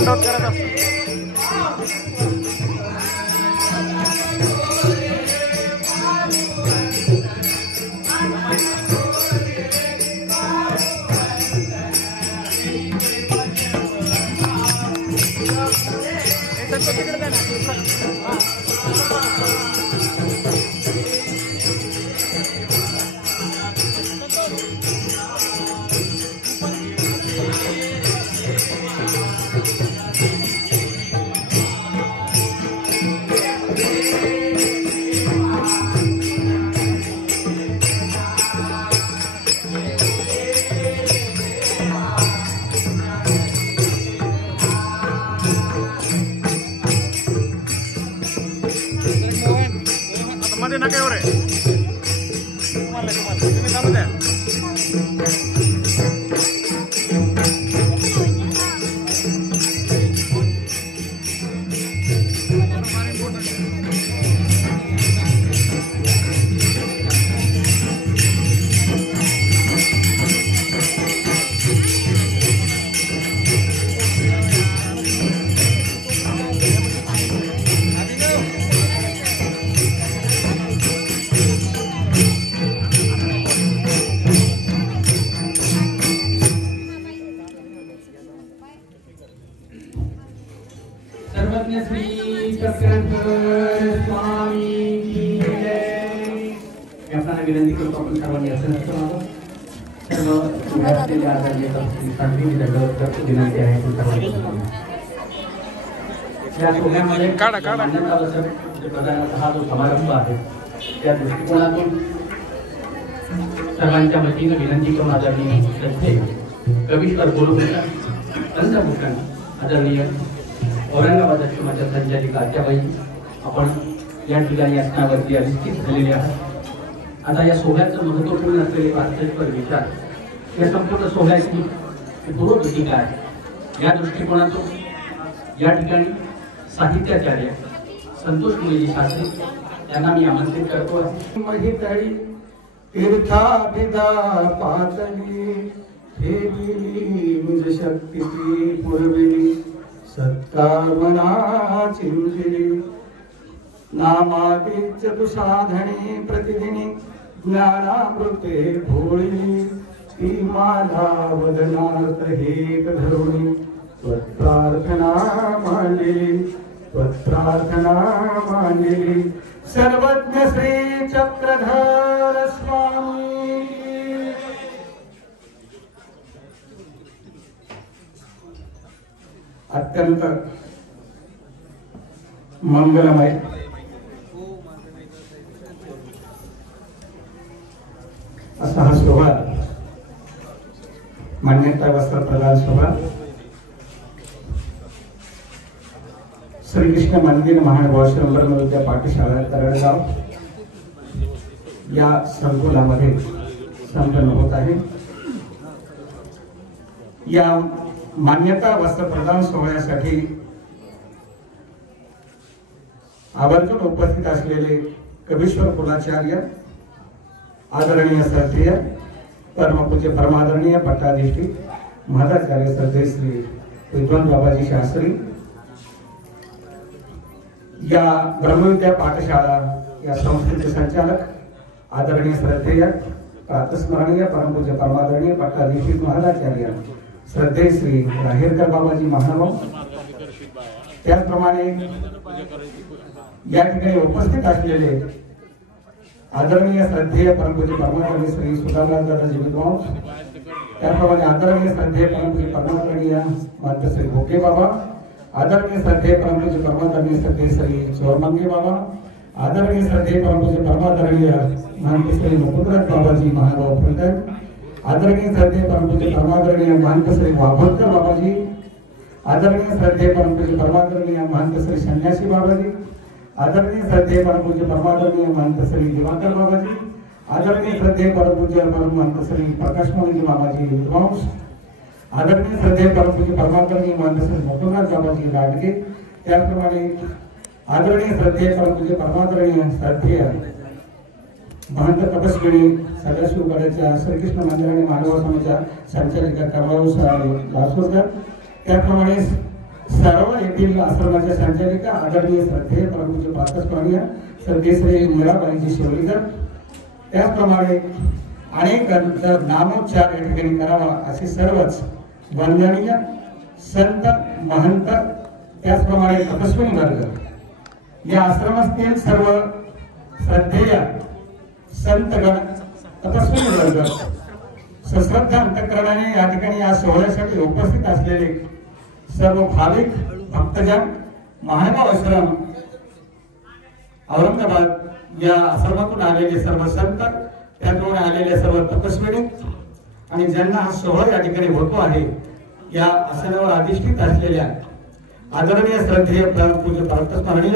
दंडवत करत असतो. मध्ये नका एवढे तुम्हाला तुम्ही चालू द्या. श्री चक्रधर स्वामी की जय. आपल्याला विनंती करतो आपण सर्वांनी असं सर्व विद्यार्थ्यांच्या आदरणीय विनंती आहे या सोहळ्यामध्ये हा जो समारंभ आहे त्या दृष्टिकोनातून सर्वांच्या वतीनं विनंती करून आदरणीय श्रद्धेय कवीश्वर बोलूचा पंचमुखन आदरणीय औरंगाबाद माझ्या संचालिका आत्याबाई आपण या ठिकाणी असण्यावरती अधिष्ठित झालेले आहात. आता या सोहळ्याचं महत्त्वपूर्ण असलेले वास्तविक विचार या संपूर्ण सोहळ्याची पूर्वगती काय या दृष्टिकोनातून या ठिकाणी साहित्याचार्य संतोष मुलीजी शास्त्री यांना मी आमंत्रित करतो. महितळी तीर्थाभिदा पातळी ठेविली निज शक्तीची पुरविली सत्कामना चिंतिली नामातीच तुसाधणी प्रतिदिनी ज्ञानामृते भोळी ती माझा वदनार्थ हेक धरुणी त्वत्प्रार्थना मांडली सर्वज्ञ श्री चक्रधर स्वामी. अत्यंत मंगलमय असा हा सोहळा मान्यता वस्त्र प्रदान सोहळा श्रीकृष्ण मंदिर महानुभाव विद्या पाठशाळा तरडगाव या संकुलामध्ये संपन्न होत आहे. या मान्यता वस्त्र प्रदान सोहळ्यासाठी आवर्जून उपस्थित असलेले कवीश्वर कुलाचार्य आदरणीय श्रद्धेय परमपूज्य परमादरणीय पट्टाधीष्ठित महाराजाचार्य श्रद्धेय श्री विद्वान बाबाजी शास्त्री या ब्रह्मविद्या पाठशाळा या संस्थेचे संचालक आदरणीय श्रद्धेय प्रातस्मरणीय परमपूज्य परमादरणीय पट्टाधीष्ठित महाराजाचार्य श्रद्धेय श्री राहेरकर बाबाजी महानुभाव त्याचप्रमाणे या ठिकाणी उपस्थित असलेले आदरणीय श्रद्धेय परमपूज्य परमादरणीय श्री सुदामराज दादाजी विद्वांस त्याचप्रमाणे आदरणीय श्रद्धेय परमपूज्य परमादरणीय महंत श्री भोके बाबा आदरणीय श्रद्धेय परमपूज्य परमादरणीय श्रद्धेय श्री चोरमंगे बाबा आदरणीय श्रद्धेय परमपूज्य परमादरणीय महंत श्री मुकुंदराज बाबाजी महानुभाव फलटण आदरणीय श्रद्धेय परमपूज्य परमादरणीय महंत श्री वाघोत्कर बाबाजी आदरणीय श्रद्धेय परमपूज्य परमादरणीय महंत श्री संन्यासी बाबाजी आदरणीय श्रद्धेय परमपूज्य परमादरणीय महंत श्री दिवाकर बाबाजी आदरणीय श्रद्धेय परमपूज्य महंत श्री प्रकाशमणिजी बाबाजी विद्वांस आदरणीय श्रद्धेय परमपूज्य परमादरणीय महंत श्री मुकुंदराज बाबाजी लाडके त्याचप्रमाणे आदरणीय श्रद्धेय परमपूज्य परमादरणीय श्रद्धेय महंत तपस्विनी सदाशिवगडाच्या श्रीकृष्ण मंदिर आणि मानव समाजाच्या संचालिका कमलाऊ लासूरकर त्याप्रमाणे सर्व येथील आश्रमाच्या संचालिका आदरणीय श्रद्धेय परमपूज्य पार्थस्वामी श्रद्धेश्री मीराबाईंची शिवलीकर, त्याचप्रमाणे अनेक नामोच्चार या ठिकाणी करावा असे सर्वच वंदनीय संत महंत त्याचप्रमाणे तपस्वी वर्ग या आश्रमातील सर्व श्रद्धेय संतगण तपस्वी वर्ग सश्रद्ध अंतःकरणाने या ठिकाणी या सोहळ्यासाठी उपस्थित असलेले सर्व भाविक भक्तजन, महानुभाव आश्रम औरंगाबाद या आश्रमातून आलेले सर्व संत, त्यातून आलेले सर्व तपस्विनी आणि ज्यांना हा सोहळा या ठिकाणी होतो आहे, या आसनावर अधिष्ठित असलेल्या आदरणीय श्रद्धेय पूज्य पार्थस्मरणीय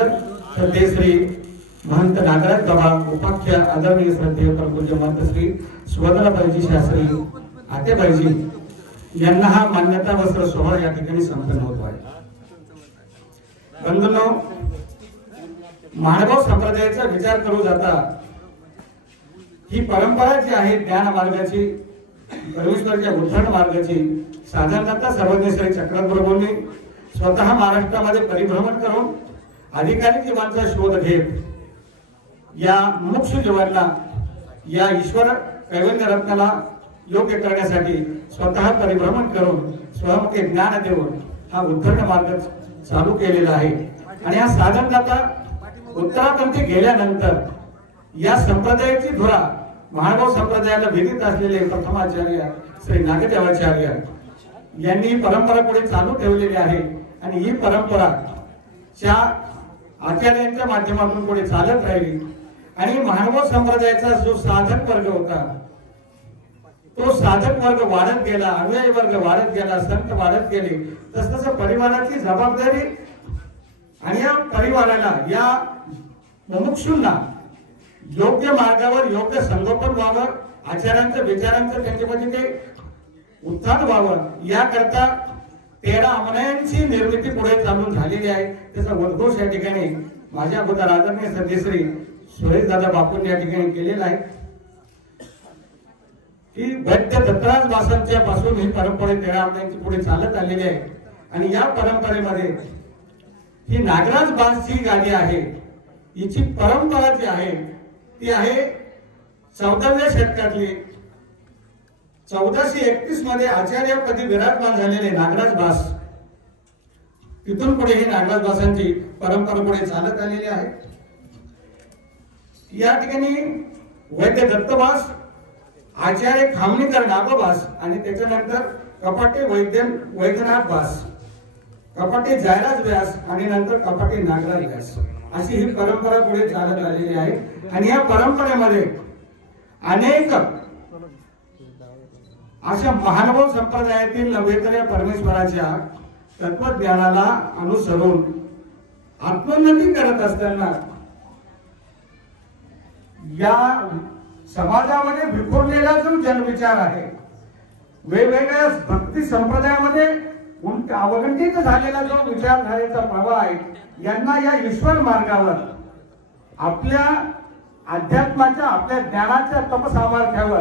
श्रद्धेय श्री महंत नागराज बाबा उपाख्य आदरणीय श्रद्धेय परमपूज्य महंत श्री सुवर्णबाईजी शास्त्री आतेबाईजी यांना हा मान्यता वस्त्र सोहळा या ठिकाणी संपन्न होतो आहे. बंधूंनो, मानव संप्रदायाचा विचार करू जाता ही परंपरा जी आहे ज्ञान मार्गाची, परमेश्वराच्या उद्धरण मार्गाची, साधारणतः सर्वज्ञ श्री चक्रप्रभूंनी स्वतः महाराष्ट्रामध्ये परिभ्रमण करून अधिकारी जीवांचा शोध घेत या मुमुक्ष जीवांना या ईश्वर कैवल्य रत्नाला योग्य करण्यासाठी स्वतः परिभ्रमण करून स्वमुखे ज्ञान देऊन हा उद्धरण मार्ग चालू केलेला आहे. आणि हा साधारणतः उत्तराखंडी गेल्यानंतर या संप्रदायाची धुरा महानुभाव संप्रदायाला विदित असलेले प्रथमाचार्य श्री नागदेवाचार्य यांनी ही परंपरा पुढे चालू ठेवलेली आहे. आणि ही परंपरा च्या आचार्यांच्या माध्यमातून पुढे चालत राहिली. आणि महानुभाव संप्रदायाचा जो साधक वर्ग होता, तो साधक वर्ग वाढत गेला, अनुयायी वर्ग वाढत गेला, संत वाढत गेले. तसतसं परिवाराची जबाबदारी आणि या परिवाराला, या मुमुक्षूंना योग्य मार्गावर योग्य संगोपन व्हावं, आचार्यांचं विचारांचं त्यांच्यामध्ये ते उत्थान व्हावं, याकरता 13 अमनायांची निर्मिती पुढे चालून झालेली आहे. त्याचा उद्घोष या ठिकाणी माझ्या अगोदर आदरणीय सद्यश्री सुरेशदादा बापूंनी या ठिकाणी केलेला आहे की वैद्य दत्तराज वासनच्या पासून ही परंपरा 13 अमनायांची पुढे चालत आलेली आहे. आणि या परंपरेमध्ये ही नागराज बासची गाडी आहे, हिची परंपरा जी आहे ती आहे 14व्या शतकातली. 1431 मध्ये आचार्यपदी विराजमान झालेले नागराज बास, तिथून पुढे ही नागराज बासांची परंपरा पुढे चालत आलेली आहे. या ठिकाणी वैद्य दत्तबास, आचार्य खामणीकर नागोबास आणि त्याच्यानंतर कपाटे वैद्यनाथ बास, कपाटे जायराज व्यास आणि नंतर कपाटे नागराज व्यास, अशी ही परंपरा पुढे चालत आलेली आहे. आणि या परंपरेमध्ये अनेक अशा महानुभाव संप्रदायातील नव्हे तर या परमेश्वराच्या तत्वज्ञानाला अनुसरून आत्मोन्नती करत असताना या समाजामध्ये विखुरलेला जो जनविचार आहे, वेगवेगळ्या भक्ती संप्रदायामध्ये अवगणित झालेला जो विचारधारेचा प्रवाह आहे, यांना या ईश्वर मार्गावर आपल्या अध्यात्माच्या, आपल्या ज्ञानाच्या तपसामर्थ्यावर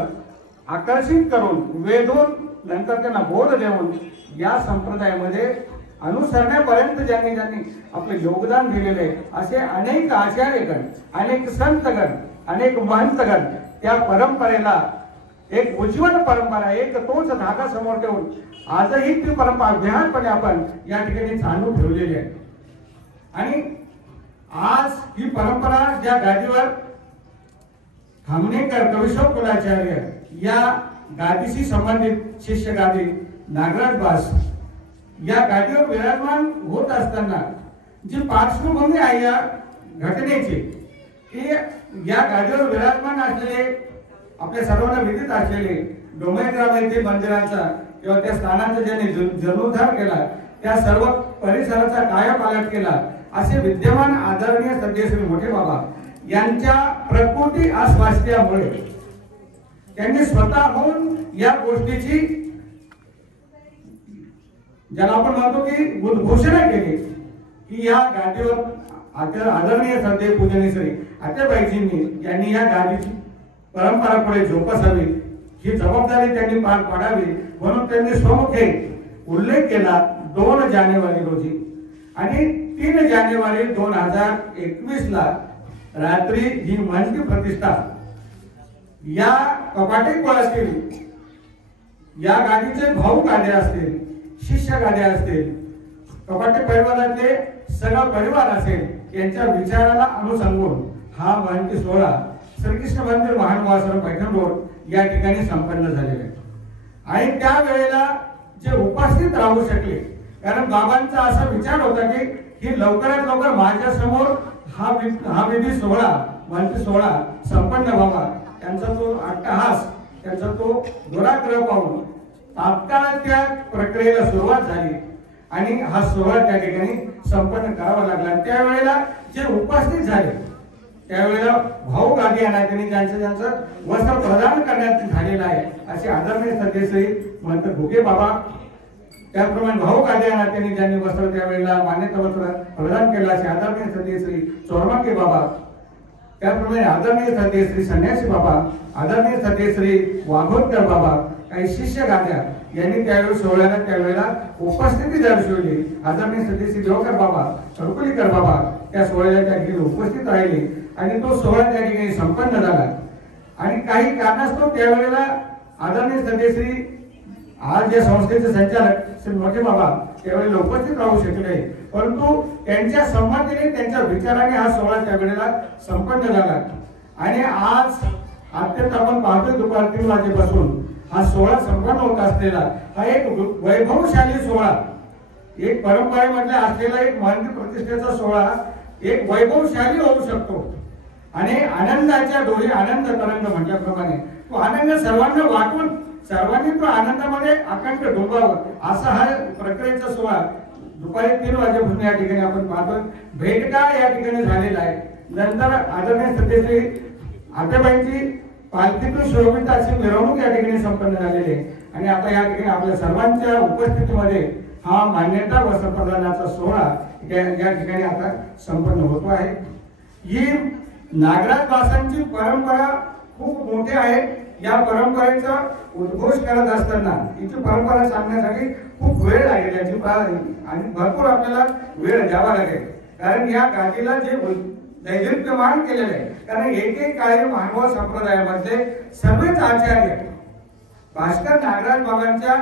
आकर्षित करून, वेधून, नंतर त्यांना बोध देऊन या संप्रदायामध्ये अनुसरण्यापर्यंत ज्यांनी आपले योगदान दिलेले असे अनेक आचार्यगण, अनेक संतगण, अनेक महंतगण त्या परंपरेला एक उज्ज्वल परंपरा, एक तोच धागा समोर ठेवून आजही ती परंपरा विहारपणे आपण या ठिकाणी चालू ठेवलेली आहे. आणि आज ही परंपरा ज्या गादीवर खामणेकर कविशव कुलाचार्य या गादीशी संबंधित शिष्य गादी नागराज बास या गादीवर विराजमान होत असताना जी पार्श्वभूमी आहे या घटनेची, की या गादीवर विराजमान असलेले आपल्या सर्वांना विदित असलेले डोमेग्राम येथील मंदिराचा किंवा त्या स्थानाचा ज्यांनी जीर्णोद्धार केला, त्या सर्व परिसराचा कायापालट केला, असे विद्यमान आदरणीय सद्यश्री मोठे बाबा यांच्या प्रकृती अस्वास्थ्यामुळे त्यांनी स्वतःहून या गोष्टीची, ज्याला आपण म्हणतो की उद्घोषणा केली, की या गादीवर आदरणीय श्रद्धेय पूजनीय श्री आतेबाईजींनी यांनी या गादीची परंपरा पुढे जोपासावी, ही जबाबदारी त्यांनी पार पाडावी, म्हणून त्यांनी स्वमुखे उल्लेख केला 2 जानेवारी रोजी आणि 3 जानेवारी 2021 ला रात्री ही मंच प्रतिष्ठा या कपाटे असतील, या गादीचे भाऊ गादे असतील, शिष्य गादे असतील, कपाटे परिवारातले सगळा परिवार असेल, यांच्या विचाराला अनुसंगून हा महंती सोहळा श्रीकृष्ण मंदिर महानुभावासर पैठण रोड या ठिकाणी संपन्न झालेला आहे. आणि त्यावेळेला जे उपस्थित राहू शकले, कारण बाबांचा असा विचार होता की लवकरात लवकर माझ्या समोर हा विधी सोहळा महंती सोहळा संपन्न व्हावा. त्यांचा तो अट्टहास, त्यांचा तो दुराग्रह पाहून तात्काळ त्या प्रक्रियेला सुरुवात झाली आणि हा सोहळा त्या ठिकाणी संपन्न करावा लागला. त्यावेळेला जे उपस्थित झाले, त्यावेळेला भाऊ गादी यांना त्यांनी ज्यांचं वस्त्र प्रदान करण्यात झालेलं आहे असे आदरणीय सदस्य म्हणतात भुगे बाबा. त्याचप्रमाणे भाऊ गादी यांना त्यांनी ज्यांनी वस्त्र त्यावेळेला मान्यता वस्त्र प्रदान केलं असे आदरणीय सदस्य चोरमाके बाबा. त्याचप्रमाणे आदरणीय सदस्य संन्यासी बाबा, आदरणीय सदस्य वाघोदकर बाबा, काही शिष्य गाद्या यांनी त्यावेळी सोहळ्याला त्यावेळेला उपस्थिती दर्शवली. आदरणीय सदस्य देवकर बाबा, कडकुलीकर बाबा त्या सोहळ्याला त्या ठिकाणी उपस्थित राहिले आणि तो सोहळा त्या ठिकाणी संपन्न झाला. आणि काही कारणास्तव त्यावेळेला आदरणीय सदस्य आज ज्या संस्थेचे संचालक श्री मोठे बाबा त्यावेळेला उपस्थित राहू शकले, परंतु त्यांच्या संमतीने त्यांच्या विचाराने हा सोहळा त्यावेळेला संपन्न झाला. आणि आज अत्यंत आपण पाहतोय दुपार 3 वाजेपासून हा सोहळा संपन्न होत असलेला हा एक वैभवशाली सोहळा, एक परंपरेमधला असलेला एक महंती प्रतिष्ठेचा सोहळा एक वैभवशाली होऊ शकतो. आणि आनंदाच्या डोळे आनंद तरंग म्हटल्याप्रमाणे तो आनंद सर्वांना वाटून सर्वांनी तो आनंदामध्ये अखंड डोंबावं असा हा प्रक्रियेचा सोहळा दुपारी 3 वाजेपासून या ठिकाणी आपण पाहतोय. भेटका या ठिकाणी झालेला आहे. नंतर आदरणीय सदस्य आतेबाईंची पालखीतून शोभित अशी मिरवणूक या ठिकाणी संपन्न झालेली आहे. आणि आता या ठिकाणी आपल्या सर्वांच्या उपस्थितीमध्ये हा मान्यता वस्त्र प्रदानाचा सोहळा या ठिकाणी आता संपन्न होतो आहे. ही नागराज वासांची परंपरा खूप मोठी आहे. या परंपरेचा उद्घोष करत असताना हिची परंपरा सांगण्यासाठी खूप वेळ लागेल याची आणि भरपूर आपल्याला वेळ द्यावा लागेल. कारण या गादीला जे दैदिप्यमान केलेलं आहे, कारण एकेकाळी मानव संप्रदायामध्ये सर्वच आचार्य भास्कर नागराज बाबांच्या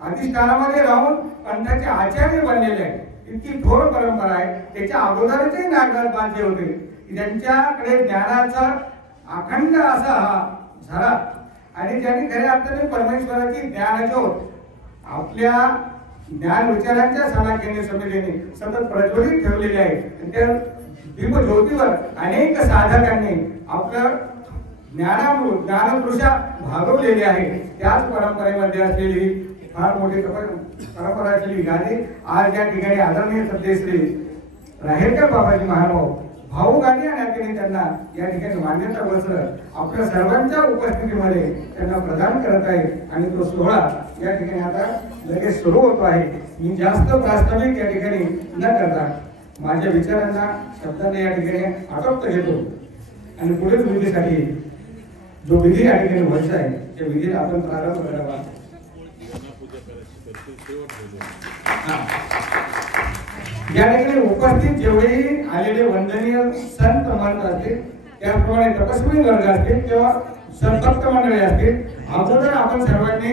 अधिष्ठानामध्ये राहून पंथाचे आचार्य बनलेले आहेत. इतकी थोर परंपरा आहे. त्याच्या अगोदरचे नागराज बांधले होते, त्यांच्याकडे ज्ञानाचा अखंड असा हा झरा आणि त्यांनी खऱ्या अर्थाने परमेश्वराची ज्ञानज्योत आपल्या ज्ञान विचारांच्या सनाकेंद्र समितीने सतत प्रज्वलित ठेवलेली आहे. त्या दीपज्योतीवर अनेक साधकांनी आपलं ज्ञानदृष्या भागवलेली आहे. त्याच परंपरेमध्ये असलेली फार मोठी परंपरा असलेली गादी आज या ठिकाणी आदरणीय सदस्य राहेरकर बाबाजी महानुभाव भाऊ गादी आणि त्यांना या ठिकाणी मान्यता वस्त्र आपल्या सर्वांच्या उपस्थितीमध्ये त्यांना प्रदान करत आहे. आणि तो सोहळा या ठिकाणी आता लगेच सुरू होतो आहे. मी जास्त प्रास्ताविक या ठिकाणी न करता माझ्या विचारांना शब्दांना या ठिकाणी आटोपत घेतो आणि पुढील विधीसाठी जो विधी या ठिकाणी व्हायचा आहे त्या विधीला आपण प्रारंभ करावा. या ठिकाणी उपस्थित जेवढेही आलेले वंदनीय संत मंत असतील, त्याप्रमाणे तपस्वी वर्ग असतील किंवा संतभक्त मंडळी असतील, अगोदर आपण सर्वांनी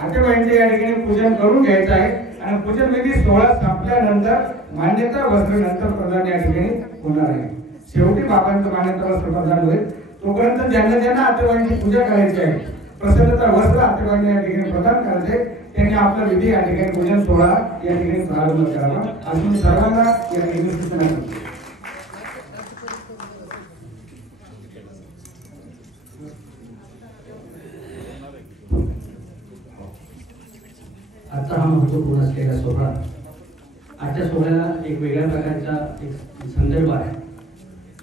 आतेबाईंचे या ठिकाणी पूजन करून घ्यायचं आहे. आणि पूजन विधी सोहळा संपल्यानंतर मान्यता वस्त्र नंतर प्रदान या ठिकाणी होणार आहे. शेवटी बाबांचं मान्यता वस्त्र प्रदान होईल. तोपर्यंत ज्यांना ज्यांना आतेबाईंची पूजा करायची आहे, प्रसन्नता वस्त्र आतेबाईंना या ठिकाणी प्रदान करायचे, त्यांनी आपला विधी या ठिकाणी पूजन सोहळा या ठिकाणी प्रारंभ करावा असून सर्वांना या ठिकाणी सूचना करतो. आजचा हा महत्वपूर्ण असलेला सोहळा, आजच्या सोहळ्याला एक वेगळ्या प्रकारचा एक संदर्भ आहे.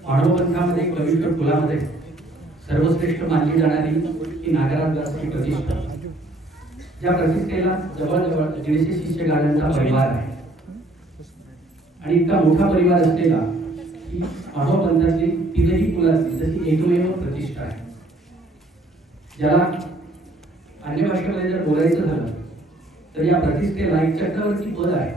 मानवपंथामध्ये कविष्ट कुलामध्ये सर्वश्रेष्ठ मानली जाणारी ही नागराजदासची प्रतिष्ठा, ज्या प्रतिष्ठेला जवळजवळ 150 शिष्य गाड्यांचा परिवार आहे. आणि इतका मोठा परिवार असलेला ही मानवपंथातली 3ही कुलाची जशी एकमेव प्रतिष्ठा आहे. ज्याला अन्य भाषेमध्ये जर बोलायचं झालं तर या प्रतिष्ठेला एक चक्रवर्ती पद आहे.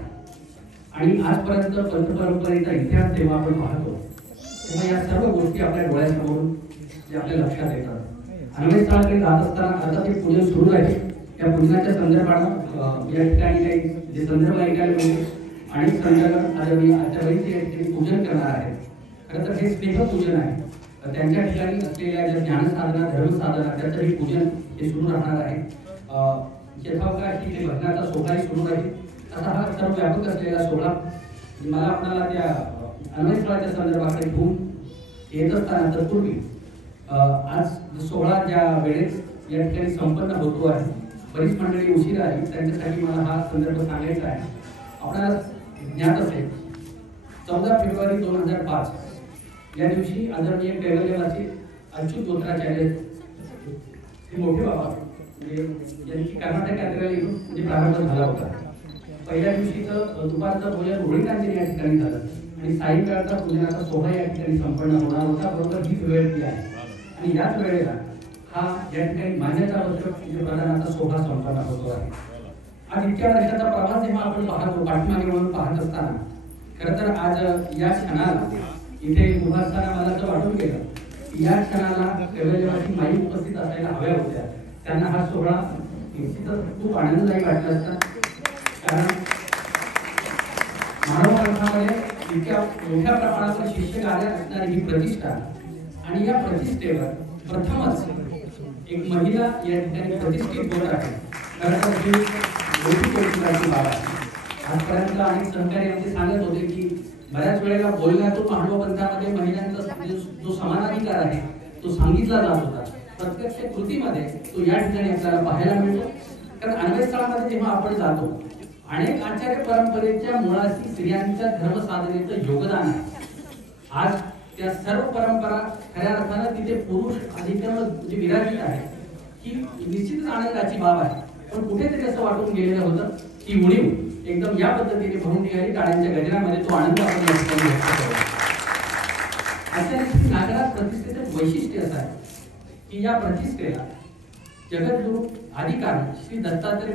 आणि आजपर्यंत पंथपरंपरेचा इतिहास जेव्हा आपण पाहतो तेव्हा या सर्व गोष्टी आपल्या डोळ्यासमोर जे आपल्या लक्षात येतात। अन्वयस्थळाकडे जात असताना आता ते पूजन सुरू आहे। या पूजनाच्या संदर्भानं या ठिकाणी काही जे संदर्भ ऐकायला मिळते आणि संदर्भ आदरणीय आचार्यांचे या ठिकाणी पूजन करणार आहेत। खरं तर हे स्नेहपूजन आहे। त्यांच्या ठिकाणी असलेल्या ज्या ज्ञानसाधना धर्मसाधना त्याचंही पूजन हे सुरू राहणार आहे। यथावकाशी ते भजनाचा सोहळाही सुरू राहील। असा हा सर्व व्यापक असलेला सोहळा मला आपल्याला त्या अन्वयस्थळाच्या संदर्भाकडे घेऊन येत असताना तत्पूर्वी आज सोहळा ज्या वेळेत या ठिकाणी संपन्न होतो आहे, बरीच मंडळी उशीर आली, त्यांच्यासाठी मला हा संदर्भ सांगायचा आहे। आपल्याला ज्ञात असेल 14 फेब्रुवारी 2005 या दिवशी आदरणीय कैवल्यवासी अच्युत गोत्राचार्य हे मोठे बाबा यांची कर्नाटक यात्रेला येऊन म्हणजे प्रारंभ झाला होता। पहिल्या दिवशीचं दुपारचं भोजन होळीकांजली या ठिकाणी झालं आणि सायंकाळचा पूजनाचा सोहळा या ठिकाणी संपन्न होणार होता। बरोबर हीच वेळ ती आहे आणि याच वेळेला हा या ठिकाणी मान्यता प्रदानाचा सोहळा संपन्न होतो आहे। आज इतक्या वर्षाचा प्रवास जेव्हा आपण पाहतो पाठीमागे म्हणून पाहत असताना खरं तर आज या क्षणाला इथे उभा असताना मला असं वाटून गेलं की या क्षणाला कैवल्यवासी माई उपस्थित असायला हव्या होत्या। त्यांना हा सोहळा निश्चितच खूप आनंददायी वाटला असता, कारण मानव पंथामध्ये इतक्या मोठ्या प्रमाणावर शिष्य कार्य असणारी ही प्रतिष्ठा आणि या प्रतिष्ठेवर प्रथमच एक महिला या ठिकाणी प्रतिष्ठित होत आहे। खरं तर ही मोठी कौतुकाची बाब आहे। आजपर्यंत अनेक सहकारी आमचे सांगत होते की बऱ्याच वेळेला बोलण्यातून मानव पंथामध्ये महिलांचा जो समानाधिकार आहे तो सांगितला जात होता, प्रत्यक्ष कृतीमध्ये तो या ठिकाणी आपल्याला पाहायला मिळतो। कारण अन्वयस्थळामध्ये जेव्हा आपण जातो अनेक आचार्य परंपरेच्या मुळाशी स्त्रियांच्या धर्मसाधनेचं योगदान आहे। आज त्या सर्व परंपरा खऱ्या अर्थानं तिथे पुरुष अधिकरण जे विराजित आहे ही निश्चितच आनंदाची बाब आहे। पण कुठेतरी असं वाटून गेलेलं होतं की उणीव एकदम या पद्धतीने भरून निघाली टाळ्यांच्या गजरामध्ये तो आनंद आपण या ठिकाणी व्यक्त करतो। आचार्य नागराज प्रतिष्ठेचं वैशिष्ट्य असं आहे की या प्रतिष्ठेला जगद्गुरु आदिकारण श्री दत्तात्रय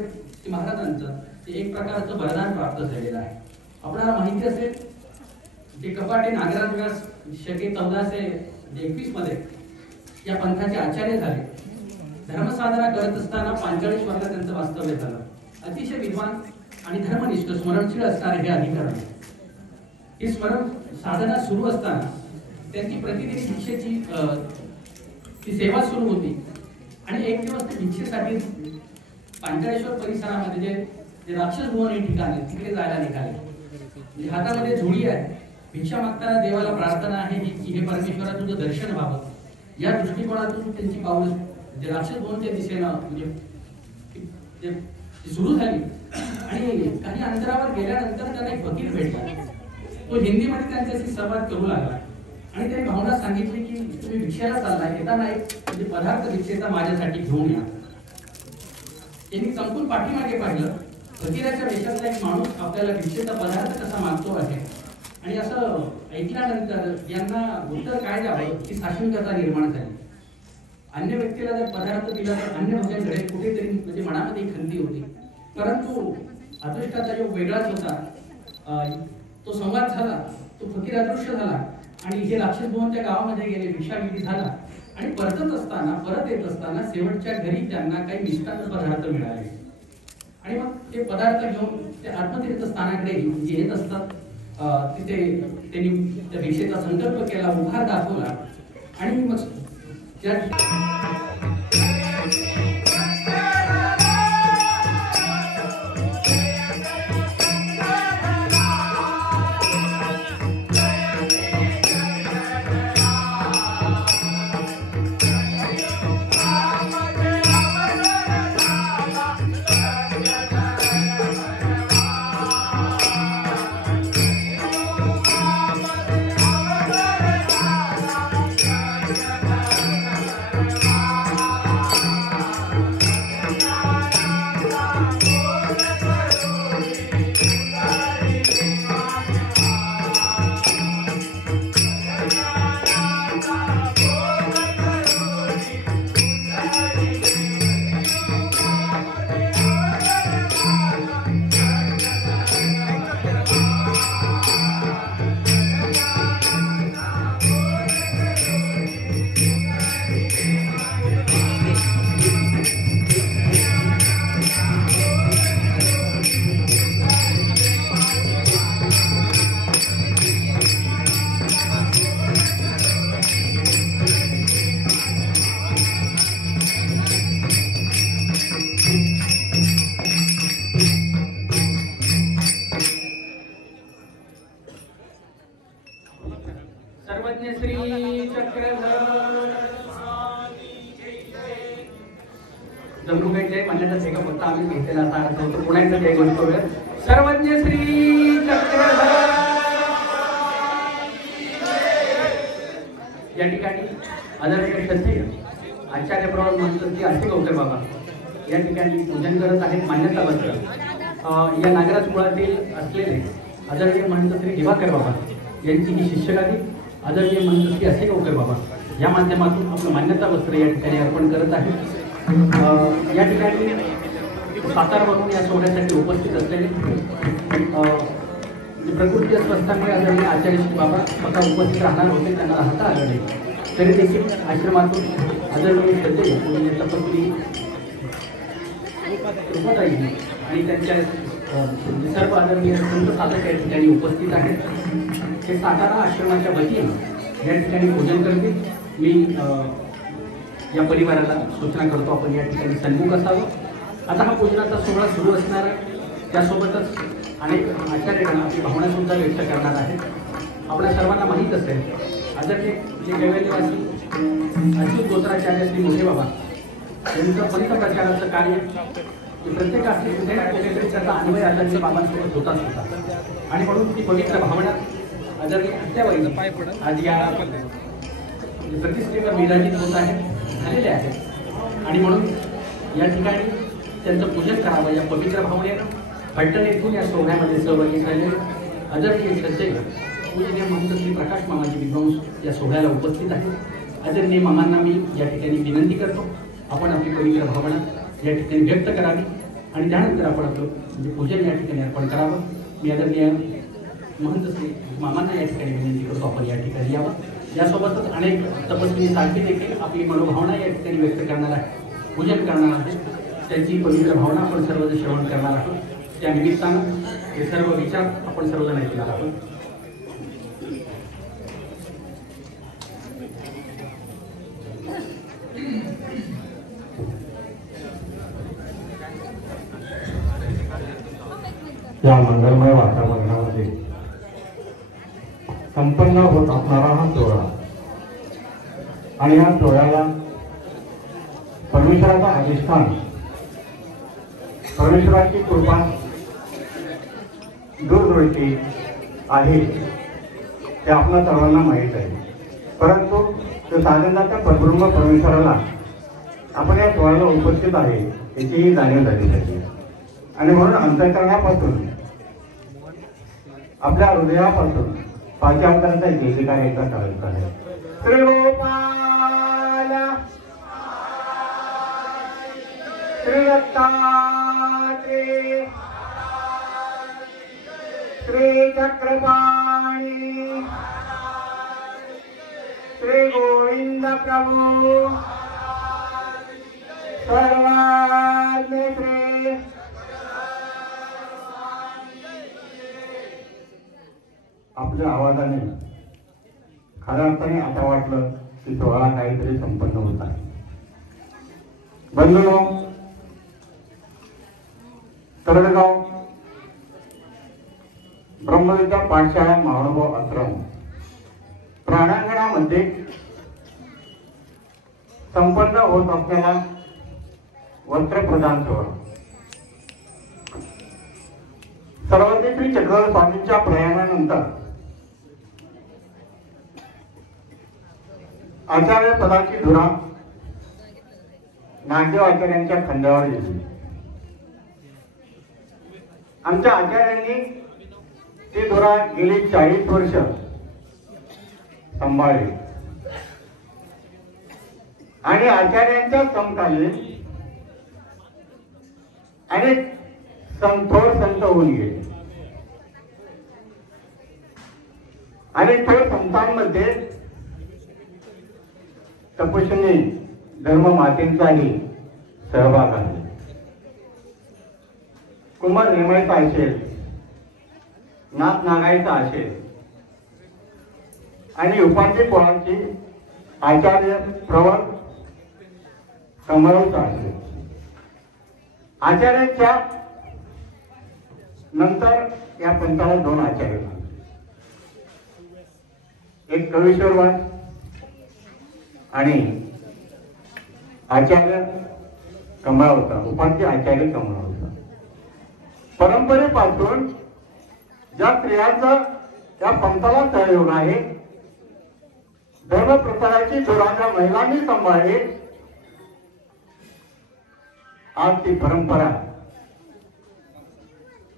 महाराजांचं एक प्रकारचं वरदान प्राप्त झालेलं आहे। आपल्याला माहिती असेल जे कपाटे नागराज व्यास शके 1421 मध्ये या पंथाचे आचार्य झाले। धर्मसाधना करत असताना पांचाळेश्वरला त्यांचं वास्तव्य झालं। अतिशय विद्वान आणि धर्मनिष्ठ स्मरणशील असणारे हे अधिकारी ही स्मरण साधना सुरू असताना त्यांची प्रतिदिन भिक्षेची ती सेवा सुरू होती आणि एक दिवस ते भिक्षेसाठी पांचाळेश्वर परिसरामध्ये जे राक्षस भवन हे ठिकाण आहे तिकडे जायला निघाले। हातामध्ये झोळी आहे, भिक्षा मागताना देवाला प्रार्थना आहे की हे परमेश्वरा तुझं दर्शन व्हावं। या दृष्टिकोनातून त्यांची पाऊल जे राक्षस भवनच्या दिशेनं म्हणजे सुरू झाली आणि काही अंतरावर गेल्यानंतर त्यांना एक फकीर भेटला। तो हिंदीमध्ये त्यांच्याशी संवाद करू लागला आणि त्यांनी भावना सांगितली की तुम्ही भिक्षेला चाललाय, येताना एक म्हणजे पदार्थ भिक्षेचा माझ्यासाठी घेऊन या। त्यांनी चमकून पाठीमागे पाहिलं, फकीराच्या वेशातला एक माणूस आपल्याला भिक्षेचा पदार्थ कसा मागतो आहे आणि असं ऐकल्यानंतर यांना उत्तर काय द्यावं ही साशंकता निर्माण झाली। अन्य व्यक्तीला जर पदार्थ दिला तर अन्य भोजन घडेल कुठेतरी म्हणजे मनामध्ये खंती होती, परंतु अदृष्टाचा योग वेगळाच होता। तो संवाद झाला, तो फकीर अदृश्य झाला आणि हे राक्षस भवनच्या गावामध्ये गेले, भिक्षाविधी झाला आणि परत येत असताना शेवटच्या घरी त्यांना काही मिष्टान्न पदार्थ मिळाले आणि मग ते पदार्थ घेऊन ते आत्मतीर्थ स्थानाकडे येत असतात। तिथे त्यांनी त्या भिक्षेचा संकल्प केला, उभार दाखवला आणि मग सर्वज्ञ श्री चक्रधर जमनुकाई जय म्हणण्याचा ठेका फक्त आम्ही घेतलेला असा अर्थ होतो. पुन्हा एकदा जय घोष करूया. सर्वज्ञ श्री चक्रधर. या ठिकाणी आदरणीय श्रद्धेय आचार्य प्रवास म्हणतात की असे गौतम बाबा या ठिकाणी पूजन करत आहेत. मान्यता वस्त्र या नागराज मुळातील असलेले आदरणीय म्हणतात श्री दिवाकर बाबा यांची ही शिष्यगादी आदरणीय म्हणतात की असे गौकर बाबा या माध्यमातून आपलं मान्यता वस्त्र या ठिकाणी अर्पण करत आहे. या ठिकाणी सातारवरून या सोहळ्यासाठी उपस्थित असलेले प्रकृती अस्वस्थामुळे आदरणीय आचार्य श्री बाबा स्वतः उपस्थित राहणार होते, त्यांना राहता आलं नाही. तरी देखील आश्रमातून आदरणीय श्रद्धेय पूजनीय तपस्वी कृपाताई आणि त्यांच्या सर्व आदरणीय संत साधक या ठिकाणी उपस्थित आहेत. हे सातारा आश्रमाच्या वतीने या ठिकाणी पूजन करतील. मी या परिवाराला सूचना करतो आपण या ठिकाणी सन्मुख असावं. आता हा पूजनाचा सोहळा सुरू असणार आहे. त्यासोबतच अनेक आचार्यगण आपली भावना सुद्धा व्यक्त करणार आहेत. आपल्या सर्वांना माहीत असेल आदरणीय जे कैवल्यवासी अच्युत गोत्राचार्य श्री मोठे बाबा यांचं पंथ प्रचाराचं कार्य प्रत्येकाशी कुठे ना कुठेतरी त्याचा अन्वय आदरणीय बाबांसोबत होताच होता. आणि म्हणून ती पवित्र भावना आदरणीय हत्याबाई आज या प्रतिष्ठेवर विराजित होत आहेत झालेले आहेत. आणि म्हणून या ठिकाणी त्यांचं पूजन करावं या पवित्र भावनेनं फलटण येथून या सोहळ्यामध्ये सहभागी झालेले आदरणीय श्रद्धेय पूजनीय महंत श्री प्रकाश मामाजी विद्वांस या सोहळ्याला उपस्थित आहेत. आदरणीय मामांना मी या ठिकाणी विनंती करतो आपण आपली पवित्र भावना या ठिकाणी व्यक्त करावी आणि त्यानंतर आपण आपलं म्हणजे पूजन या ठिकाणी अर्पण करावं. मी आदरणीय महंत श्री मामांना या ठिकाणी विनंती करतो आपण या ठिकाणी यावं. यासोबतच अनेक तपस्वी सारखी देखील आपली मनोभावना या ठिकाणी व्यक्त करणार आहे, पूजन करणार आहे. त्यांची पवित्र भावना आपण सर्वजण श्रवण करणार आहोत. त्या निमित्तानं हे सर्व विचार आपण सर्वजण ऐकणार आहोत. या मंगलमय वातावरणामध्ये संपन्न होत असणारा हा सोहळा आणि या सोहळ्याला परमेश्वराचा अधिष्ठान परमेश्वराची कृपा दूरदृष्टी आहे ते आपल्या सर्वांना माहीत आहे. परंतु त्या साधनाच्या परब्रह्म परमेश्वराला आपण या सोहळ्याला उपस्थित आहे याचीही जाणीव झाली पाहिजे. आणि म्हणून अंतःकरणापासून आपल्या हृदयापासून पाचांतराचा जयकार एकदा करायचा आहे. श्री गोपाल श्री दत्तात्रे श्री चक्रपाणी श्री गोविंद प्रभू सर्वात्मे श्री आपल्या आवाजाने खऱ्या अर्थाने आता वाटलं की सोहळा काहीतरी संपन्न होत आहे. बंधूंनो, तरडगाव ब्रह्मविद्या पाठशाळा महानुभाव आश्रम प्राणांगणामध्ये संपन्न होत असलेला वस्त्रप्रदान सोहळा सर्वज्ञ श्री चक्रधर स्वामींच्या प्रयाणानंतर आचार्य पदाची धुरा नागदेव आचार्यांच्या खांद्यावर येते. आमच्या आचार्यांनी ती धुरा गेली 40 वर्ष सांभाळली आणि आचार्यांच्या समकालीन अनेक संथोर संत होऊन गेले आणि थोर संतांमध्ये तपस्विनी धर्ममातेंचाही सहभाग आहे. कुंभार नेमायचा असेल, नाथ नागायचा असेल आणि उपांत्य पोळांची आचार्य प्रवर कमळचा असेल. आचार्यांच्या नंतर या पंथाला दोन आचार्य, एक कवीश्वरवाद आणि आचार्य कमळावता, उपांत्य आचार्य कमळावता. परंपरेपासून ज्या स्त्रियांचा या पंथाला सहयोग आहे, धर्मप्रचाराची धुरा ज्या महिलांनी सांभाळली, आज ती परंपरा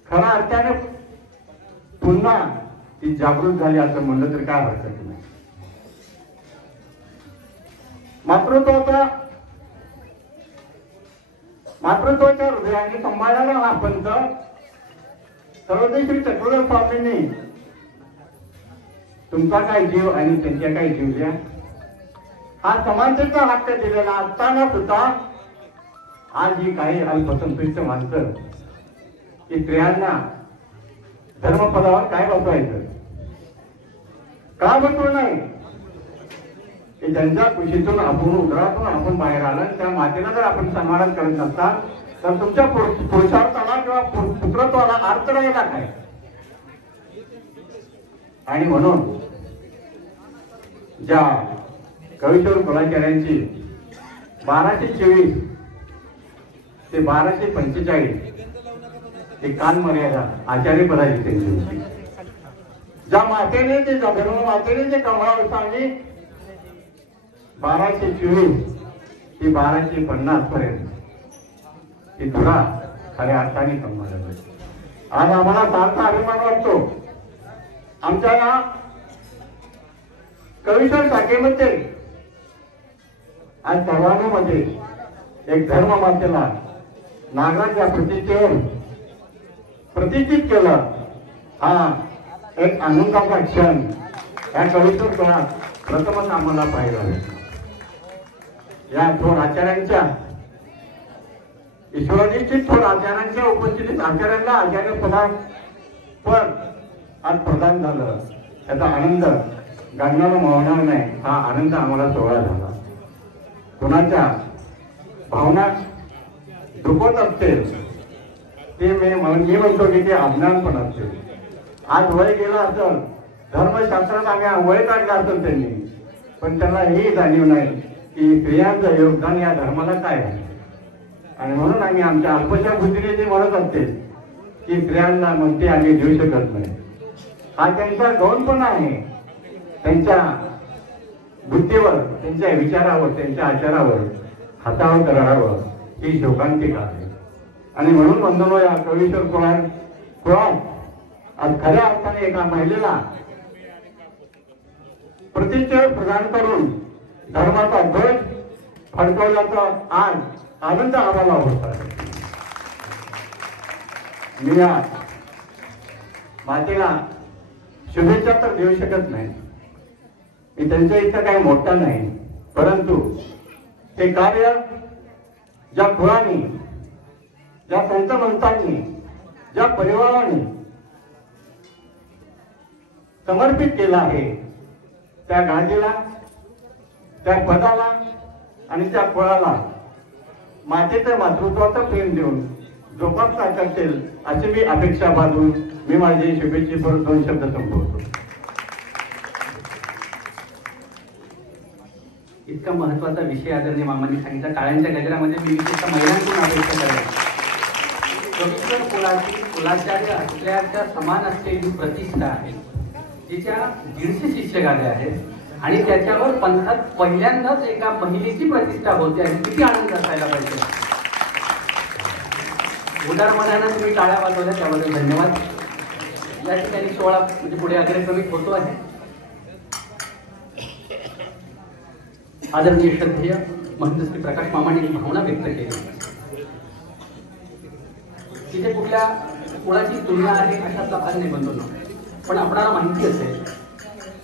खऱ्या अर्थाने पुन्हा ती जागृत झाली असं म्हणलं तरी काय हरकत नाही. मातृत्वाच्या हृदयाने सांभाळायला हा पंथ सर्वोदय श्री चक्रधर स्वामींनी तुमचा काय जीव आणि त्यांच्या काय जीव द्या हा समानतेचा हक्क दिलेला असताना सुद्धा आज ही काही अल्पसंख्याक माणसं की स्त्रियांना धर्मपदावर काय बसवायचं, का बसवू नाही, की ज्यांच्या कुशीतून आपण उदरातून आपण बाहेर आलं त्या मातेला जर आपण सन्मान करत नसताल तर तुमच्या पुरुषार्थाला किंवा पुत्रत्वाला अर्थ राहिला काय. आणि म्हणून ज्या कवीश्वर कुलाचार्यांची 1224 ते 1245 ही कालमर्यादा आचार्य पदाची त्यांची होती. ज्या मातेने ते धर्म मातेने जे कमळावर सांगली 1224 ते 1250 पर्यंत ती धुरा खऱ्या अर्थाने कमळाला. आज आम्हाला फारसा अभिमान वाटतो आमच्या या कवीश्वर शाखेमध्ये आज सर्वांमध्ये एक धर्ममातेला नागराच्या प्रतिष्ठेवर प्रतिष्ठित केलं. हा एक आनंदाचा क्षण या कवीश्वर काळात प्रथमच आम्हाला पाहिला. या थोर आचार्यांच्या ईश्वरनिश्चित थोर आचार्यांच्या उपस्थितीत आचार्यांना आचार्य पदार्थ पण आज प्रदान झालं. त्याचा आनंद गगनाला मावणार नाही. हा आनंद आम्हाला सोहळा झाला. कोणाच्या भावना दुखत असतील ते मी म्हणतो की ते अज्ञानपण असते. आज वय गेलं असेल, धर्मशास्त्रात आम्ही वय काढलं असेल त्यांनी, पण त्यांना हे जाणीव नाही की स्त्रियांचं योगदान या धर्माला काय आहे. आणि म्हणून आम्ही आमच्या अल्पशा बुद्धीने ते म्हणत असते की स्त्रियांना मुक्ती आम्ही देऊ शकत नाही. हा त्यांचा गौणपणा आहे. त्यांच्या बुद्धीवर, त्यांच्या विचारावर, त्यांच्या आचारावर हातावर करारावर ही शोकांतिका आहे. आणि म्हणून बंधनो या कवीश्वर कुळात आज खऱ्या अर्थाने एका महिलेला प्रतिष्ठा प्रदान करून धर्माचा ध्वज फडकवल्याचा आज आनंद आम्हाला होत आहे. मी या मातेला शुभेच्छा तर देऊ शकत नाही, मी त्यांच्या इतका काही मोठा नाही, परंतु हे कार्य ज्या कुळाने, ज्या संत मंतांनी, ज्या परिवाराने समर्पित केलं आहे त्या गांधीला, त्या पदाला आणि त्या कुळाला मातेच्या मातृत्वाचं प्रेम देऊन जोपासना करतील अशी मी अपेक्षा बांधून मी माझे शुभेच्छेवर 2 शब्द संपवतो. इतका महत्वाचा विषय आदरणीय मामांनी सांगितला. टाळ्यांच्या गजरामध्ये मी विशेषतः महिलांकडून अपेक्षा करेन. कवीश्वर कुलाची कुलाचार्य असल्याच्या समान असलेली प्रतिष्ठा आहे, जिच्या 150 शिष्य झाले आहेत आणि त्याच्यावर पंथात पहिल्यांदाच एका महिलेची प्रतिष्ठा होते आणि किती आनंद असायला पाहिजे. उदार मनानं तुम्ही टाळ्या वाजवल्या त्याबद्दल धन्यवाद. या ठिकाणी सोहळा म्हणजे पुढे अग्रक्रमित होतो आहे. आदरणीय श्रद्धेय महंत श्री प्रकाश मामांनी भावना व्यक्त केली. तिथे कुठल्या कुळाची तुलना आहे अशातला भाग नाही बनतो, पण आपल्याला माहिती असेल,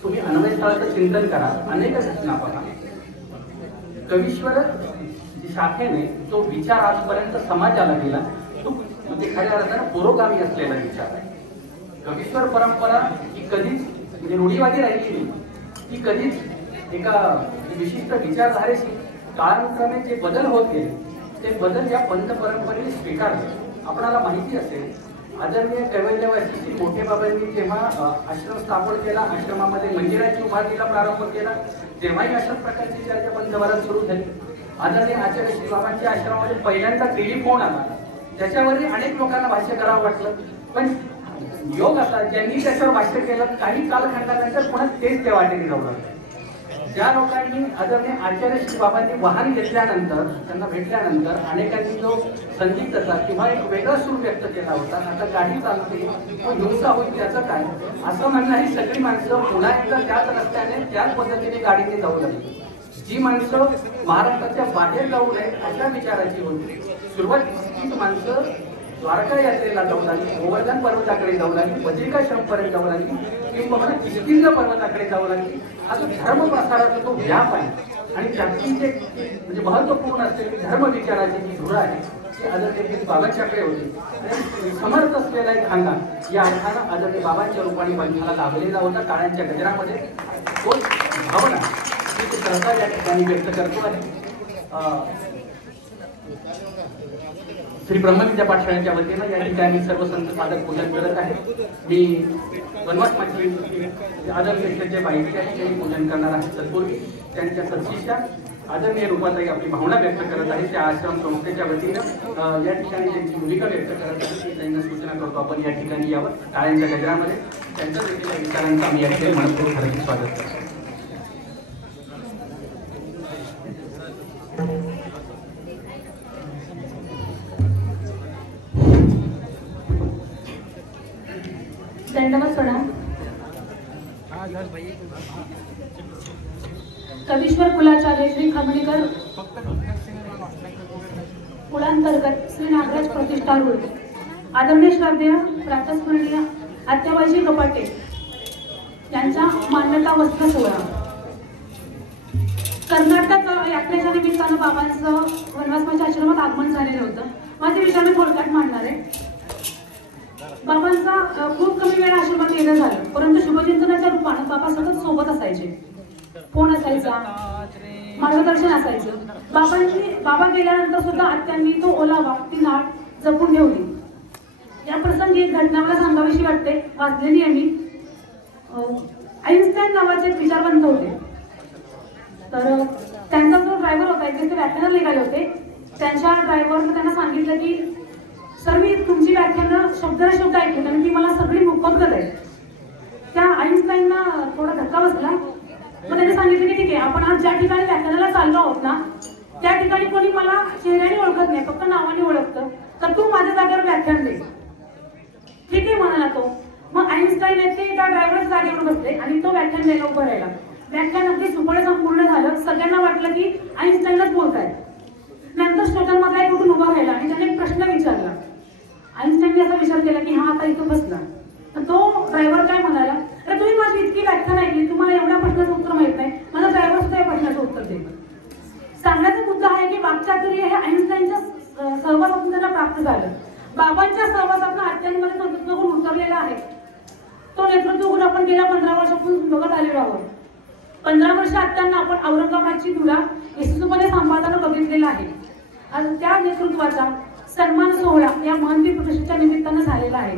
तुम्ही अन्वय स्थळाचं चिंतन करा, अनेक घटना बघा. कवीश्वर शाखेने तो विचार आजपर्यंत समाजाला दिला, तो म्हणजे खऱ्या अर्थानं पुरोगामी असलेला विचार आहे. कवीश्वर परंपरा ही कधीच म्हणजे रूढीवादी राहिली नाही, ती कधीच एका विशिष्ट विचारधारेशी काळानुक्रमे जे बदल होत गेले ते बदल या पंथ परंपरेने स्वीकारले. आपणाला माहिती असेल, आदरणीय कैवल्यवासी श्री मोठे बाबांनी जेव्हा आश्रम स्थापन केला, आश्रमामध्ये मंदिराची उभारणीला प्रारंभ केला, तेव्हाही अशाच प्रकारची चर्चा पंथभरात सुरू झाली. आदरणीय आचार्य श्री बाबांच्या आश्रमामध्ये पहिल्यांदा टेलिफोन आला, त्याच्यावरही अनेक लोकांना भाष्य करावं वाटलं. पण योग असा, ज्यांनी त्याच्यावर भाष्य केलं काही कालखंडानंतर पुन्हा तेच त्या वाटेने जाऊ लागले. ज्या लोकांनी आदरणीय आचार्य श्री बाबांनी वाहन घेतल्यानंतर, त्यांना भेटल्यानंतर अनेकांनी जो संगीताचा किंवा एक वेगळा सूर व्यक्त केला होता, आता गाडी चालते हिंसा होईल त्याचं काय, असं म्हणणारी सगळी माणसं पुन्हा एकदा त्याच रस्त्याने त्याच पद्धतीने गाडीने जाऊ लागली. जी माणसं महाराष्ट्राच्या बाहेर जाऊ नये अशा विचाराची होती, सुरुवातीची माणसं द्वारका यात्रेला जाऊ लागली, गोवर्धन पर्वताकडे जाऊ लागली, बद्रिकाश्रमपर्यंत जाऊ लागली, किंवा किष्किंधा पर्वताकडे जाऊ लागली. हा जो धर्म प्रसाराचा तो व्याप आहे आणि त्याची जे म्हणजे महत्वपूर्ण असलेली धर्म विचाराची जी धुरा आहे ती आदरणीय बाबांच्याकडे होती. आणि समर्थ असलेला एक खांदा या अर्थानं आदरणीय बाबांच्या रूपाने बंधाला लाभलेला होता. टाळ्यांच्या गजरामध्ये तो भावना ती श्रद्धा या ठिकाणी व्यक्त करतो आहे. श्री ब्रह्मविद्या पाठशाळेच्या वतीनं या ठिकाणी सर्व संत साधक पूजन करत आहे. मी वनवास मंत्री आदरणीय बाईची या ठिकाणी पूजन करणार आहे. तत्पूर्वी त्यांच्या सदशिष्या आदरणीय रूपातही आपली भावना व्यक्त करत आहे. त्या आश्रम संस्थेच्या वतीनं या ठिकाणी त्यांची भूमिका व्यक्त करत आहे ती त्यांना सूचना करतो आपण या ठिकाणी यावं. टाळ्यांच्या गजरामध्ये त्यांच्या देखील विचारांचं आम्ही या ठिकाणी मनपूर्वक हार्दिक स्वागत करतो. दंडवत प्रणाम. कवीश्वर कुलाचार्य श्री खमणीकर कुलांतर्गत श्री नागराज प्रतिष्ठारूढ आदरणीय श्रद्धेय प्रातस्मरणीय आत्याबाजी कपाटे यांचा मान्यता वस्त्र सोहळा. कर्नाटक यात्रेच्या निमित्तानं बाबांचं वनवासमाच्या आश्रमात आगमन झालेलं होतं. माझे विचार मी थोडक्यात मांडणार आहे. बाबांचा खूप कमी वेळा आश्रमात येणं झालं, परंतु शुभचिंतनाच्या रूपानं बाबा सतत सोबत असायचे. फोन असायचा, मार्गदर्शन असायचं. बाबा गेल्यानंतर सुद्धा आत्यांनी तो ओलावा, ती नाट जपून ठेवली. या प्रसंगी एक घटना मला सांगावीशी वाटते, वाचलेली आहे मी. आईन्स्टाईन नावाचे एक विचारवंत होते. तर त्यांचा जो ड्रायव्हर होता, एक ते व्याख्यानाला निघाले होते. त्यांच्या ड्रायव्हरने त्यांना सांगितलं की सर, मी तुमची व्याख्यानं शब्दाला शब्द ऐकली आणि ती मला सगळी मोफत आहे. त्या आईन्स्टाईनना थोडा धक्का बसला. मग त्यांनी सांगितलं की ठीक आहे, आपण आज ज्या ठिकाणी व्याख्यानाला चाललो आहोत ना, त्या ठिकाणी कोणी मला चेहऱ्याने ओळखत नाही, फक्त नावाने ओळखतं, तर तू माझ्या जागेवर व्याख्यान दे. ठीक आहे म्हणाला तो. मग आईन्स्टाईन आहे ते त्या ड्रायव्हरच्या जागेवर बसले आणि तो व्याख्यान द्यायला उभं राहिला. व्याख्यान अगदी सुपळे संपूर्ण झालं. सगळ्यांना वाटलं की आईन्स्टाईनच बोलतायत. नंतर श्रोत्यांमधला एक उठून उभा राहिला आणि त्याने एक प्रश्न विचारला. आईन्स्टाईनने असा विचार केला की हा आता इथं बसला. तर तो ड्रायव्हर काय म्हणाला, अरे तुम्ही माझी इतकी व्याख्यान ऐकली, तुम्हाला एवढ्या प्रश्नाचं उत्तर माहित नाही, माझा ड्रायव्हर सुद्धा या प्रश्नाचं उत्तर दे. सांगण्याचा मुद्दा आहे की वाक्चातुर्य हे आईन्स्टाईनच्या सहवासातून त्यांना प्राप्त झालं. बाबांच्या सहवासातून आत्यांमध्ये नेतृत्व गुण उतरलेला आहे. तो नेतृत्व गुण आपण गेल्या 15 वर्षापासून बघत आलेलो आहोत. 15 वर्ष आत्यांना आपण औरंगाबादची धुरा यशस्वीपणे सांभाळताना बघितलेला आहे. आणि त्या नेतृत्वाचा सन्मान सोहळा या महंती प्रतिष्ठेच्या निमित्तानं झालेला आहे.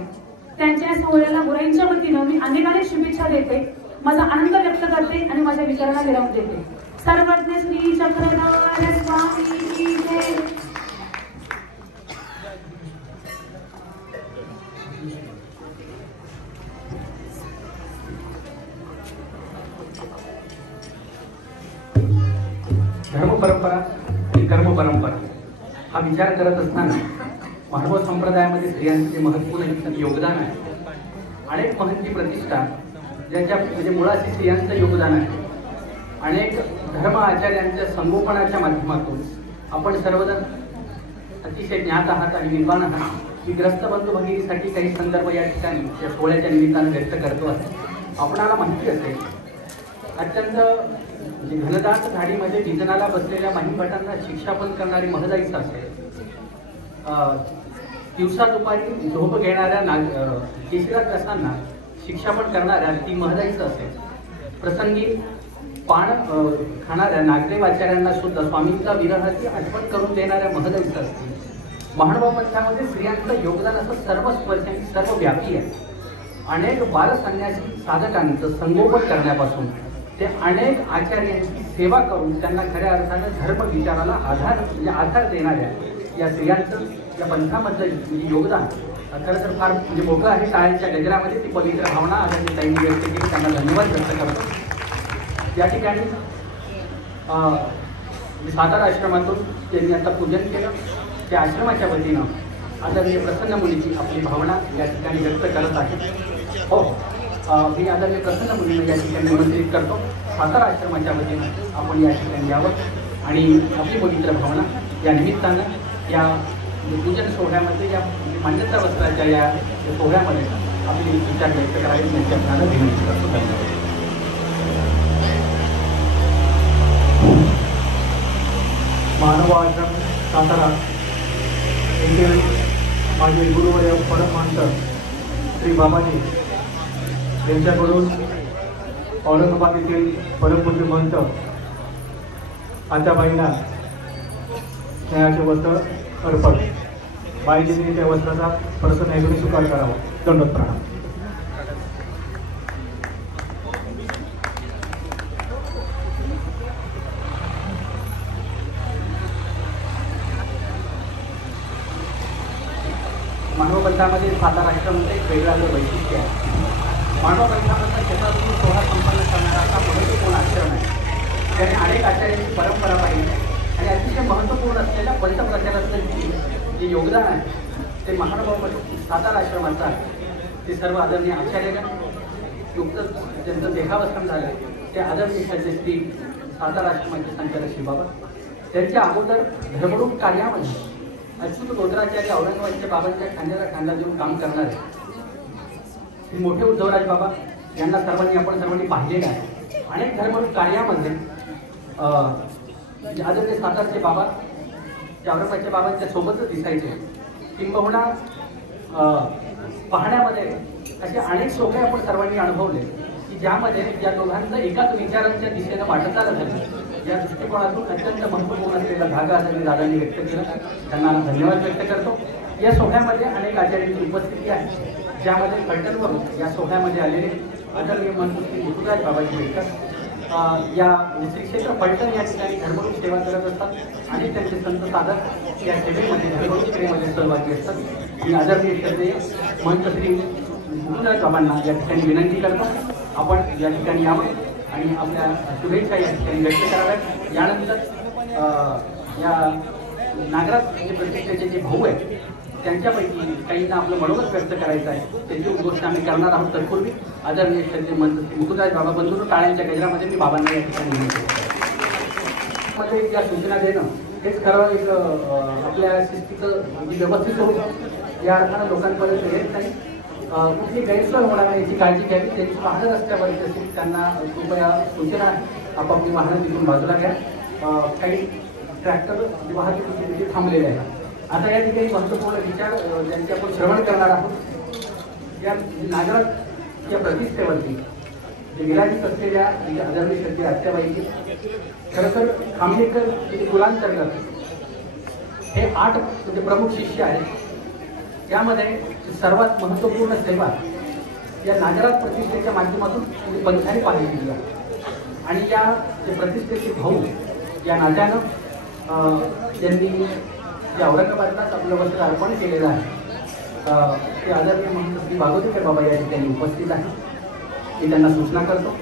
त्यांच्या सोहळ्याला बुराईंच्या वतीनं मी अनेक शुभेच्छा देते, माझा आनंद व्यक्त करते आणि माझ्या विचारांना विराम देते. सर्वज्ञ श्री चक्रधर स्वामी की जय. धर्म परंपरा आणि कर्म परंपरा हा विचार करत असताना मानव संप्रदायामध्ये स्त्रियांचे महत्त्वपूर्ण योगदान आहे. अनेक महंती प्रतिष्ठा ज्याच्या म्हणजे मुळाशी स्त्रियांचं योगदान आहे. अनेक धर्म आचार्यांच्या संगोपनाच्या माध्यमातून आपण सर्वजण अतिशय ज्ञात आहात आणि विद्वान आहात की ग्रस्त बंधू भगिनीसाठी काही संदर्भ या ठिकाणी या सोहळ्याच्या निमित्तानं व्यक्त करतो आहे. आपणाला माहिती असेल, अत्यंत म्हणजे घनदाट झाडीमध्ये भिजनाला बसलेल्या महिमभटांना शिक्षापन करणारी महदाईच असते. दिवसा दुपारी झोप घेणाऱ्या केशरात असताना शिक्षापन करणाऱ्या ती महदाईच असते. प्रसंगी पान खाणाऱ्या नागदेवाचार्यांना सुद्धा स्वामींचा विरहाची आठवण करून देणाऱ्या महदाईच असते. महानुभाव पंथामध्ये स्त्रियांचं योगदान असं सर्वस्पर्शी सर्वव्यापी आहे. अनेक बालसन्यासी साधकांचं संगोपन करण्यापासून ते अनेक आचार्यांची सेवा करून त्यांना खऱ्या अर्थानं धर्म विचाराला आधार देणाऱ्या या स्त्रियांचं या पंथामधलं म्हणजे योगदान खरं तर फार म्हणजे मोठं आहे. टाळ्यांच्या गजरामध्ये ती पवित्र भावना आदरणीय ताईंनी व्यक्त केली, त्यांना धन्यवाद व्यक्त करतो. या ठिकाणी सातारा आश्रमातून त्यांनी आता पूजन केलं. त्या आश्रमाच्या वतीनं आदरणीय प्रसन्न मुलीची आपली भावना या ठिकाणी व्यक्त करत आहे. हो, मी आदरणीय प्रसन्न मुलींना या ठिकाणी निमंत्रित करतो. सातारा आश्रमाच्या वतीनं आपण या ठिकाणी यावं आणि आपली पवित्र भावना या निमित्तानं या पूजन सोहळ्यामध्ये या मान्यता वस्त्राच्या या सोहळ्यामध्ये आपली विचार व्यक्त करावे त्यांची आपल्याला विनंती करतो. धन्यवाद. मानव आश्रम सातारा येथील माझे गुरुवर्य परमहंत श्री बाबाजी यांच्याकडून औरंगाबाद येथील परमपूज्य महंत आत्याबाईंना स्नेहाचे वस्त्र अर्पण. बाईजींनी त्या वस्त्राचा प्रसन्न हेतूने स्वीकार करावा. दंडवत प्रणाम. मानव पंथामध्ये सातारा आश्रमाचं एक वेगळं वैशिष्ट्य आहे. मानव पंथामधला शताब्दी सोहळा संपन्न करणारा असा महत्त्वपूर्ण आश्रम आहे. त्याने अनेक आचार्यांची परंपरा पाहिली आणि अतिशय महत्त्वपूर्ण असलेल्या पंथप्रचारातलं जे योगदान आहे ते महानुभाव सातारा आश्रमाचं आहे. ते सर्व आदरणीय आचार्यगण नुकतंच ज्यांचं देहावसान झालं ते आदरणीय श्री सातारा आश्रमाचे संचालक श्री बाबा. त्यांच्या अगोदर धर्मरूप कार्यामध्ये अच्युत गोत्राचार्य औरंगाबादच्या बाबांच्या खांद्याला खांदा देऊन काम करणारे श्री मोठे उद्धवराज बाबा यांना आपण सर्वांनी पाहिलेलं आहे. अनेक धर्मरूप कार्यामध्ये आदरणीय सातारचे बाबा औरंगाबादच्या बाबांच्या सोबतच दिसायचे. किंबहुना पाहण्यामध्ये असे अनेक सोहळे आपण सर्वांनी अनुभवले की ज्यामध्ये या दोघांचं एकाच विचारांच्या दिशेनं वाटचाल झालं. या दृष्टिकोनातून अत्यंत महत्त्वपूर्ण असलेला धागा आदरणीय दादांनी व्यक्त केला, त्यांना धन्यवाद व्यक्त करतो. या सोहळ्यामध्ये अनेक आचार्यांची उपस्थिती आहे, ज्यामध्ये फलटणवरून या सोहळ्यामध्ये आलेले आदरणीय महंत श्री मुकुंदराज बाबाजी बेडकर या श्री क्षेत्र फलटण या ठिकाणी धर्मरूप सेवा करत असतात आणि त्यांचे संत साधक या सेवेमध्ये धर्मरूप सेवेमध्ये सहभागी असतात. मी आदरणीय श्रद्धेय महंत श्री मुकुंदराज बाबांना या ठिकाणी विनंती करतो आपण या ठिकाणी यावं आणि आपल्या शुभेच्छा या ठिकाणी व्यक्त कराव्यात. यानंतर या नागराज जे प्रतिष्ठेचे जे भाऊ आहेत त्यांच्यापैकी काहींना आपलं मनोगत व्यक्त करायचं आहे, त्याची गोष्ट आम्ही करणार आहोत. तत्पूर्वी आदरणीय श्रद्धेय महंत श्री मुकुंदराज बाबा बंधू टाळ्यांच्या गजरामध्ये मी बाबांना या ठिकाणी विनंती करतो. मध्ये या सूचना देणं हेच खरं एक आपल्या शिस्तीचं व्यवस्थित स्वरूप या अर्थानं लोकांपर्यंत येत नाही. कुठली गैरसोय होणार नाही याची काळजी घ्यावी. त्यांची वाहनं रस्त्यावर असेल त्यांना कृपया सूचना आपापली वाहनं तिथून बाजूला घ्या. काही ट्रॅक्टर वाहतूक तिथे थांबलेले आहेत. आता या ठिकाणी महत्त्वपूर्ण विचार ज्यांचे आपण श्रवण करणार आहोत. या नागराज या प्रतिष्ठेवरती जे विराजित असलेल्या आदरणीय श्रद्धेय आत्याबाईंची खरं तर खामनेकर कुलांतर्गत हे 8 म्हणजे प्रमुख शिष्य आहेत. त्यामध्ये सर्वात महत्त्वपूर्ण सेवा या नागराज प्रतिष्ठेच्या माध्यमातून पंथाने पाहिली गेली आहे आणि या जे प्रतिष्ठेचे भाऊ या नात्यानं त्यांनी या औरंगाबादलाच आपलं वस्त्र अर्पण केलेलं आहे. ते आदरणीय महंत श्री भागवतेकर बाबा या ठिकाणी उपस्थित आहे. मी त्यांना सूचना करतो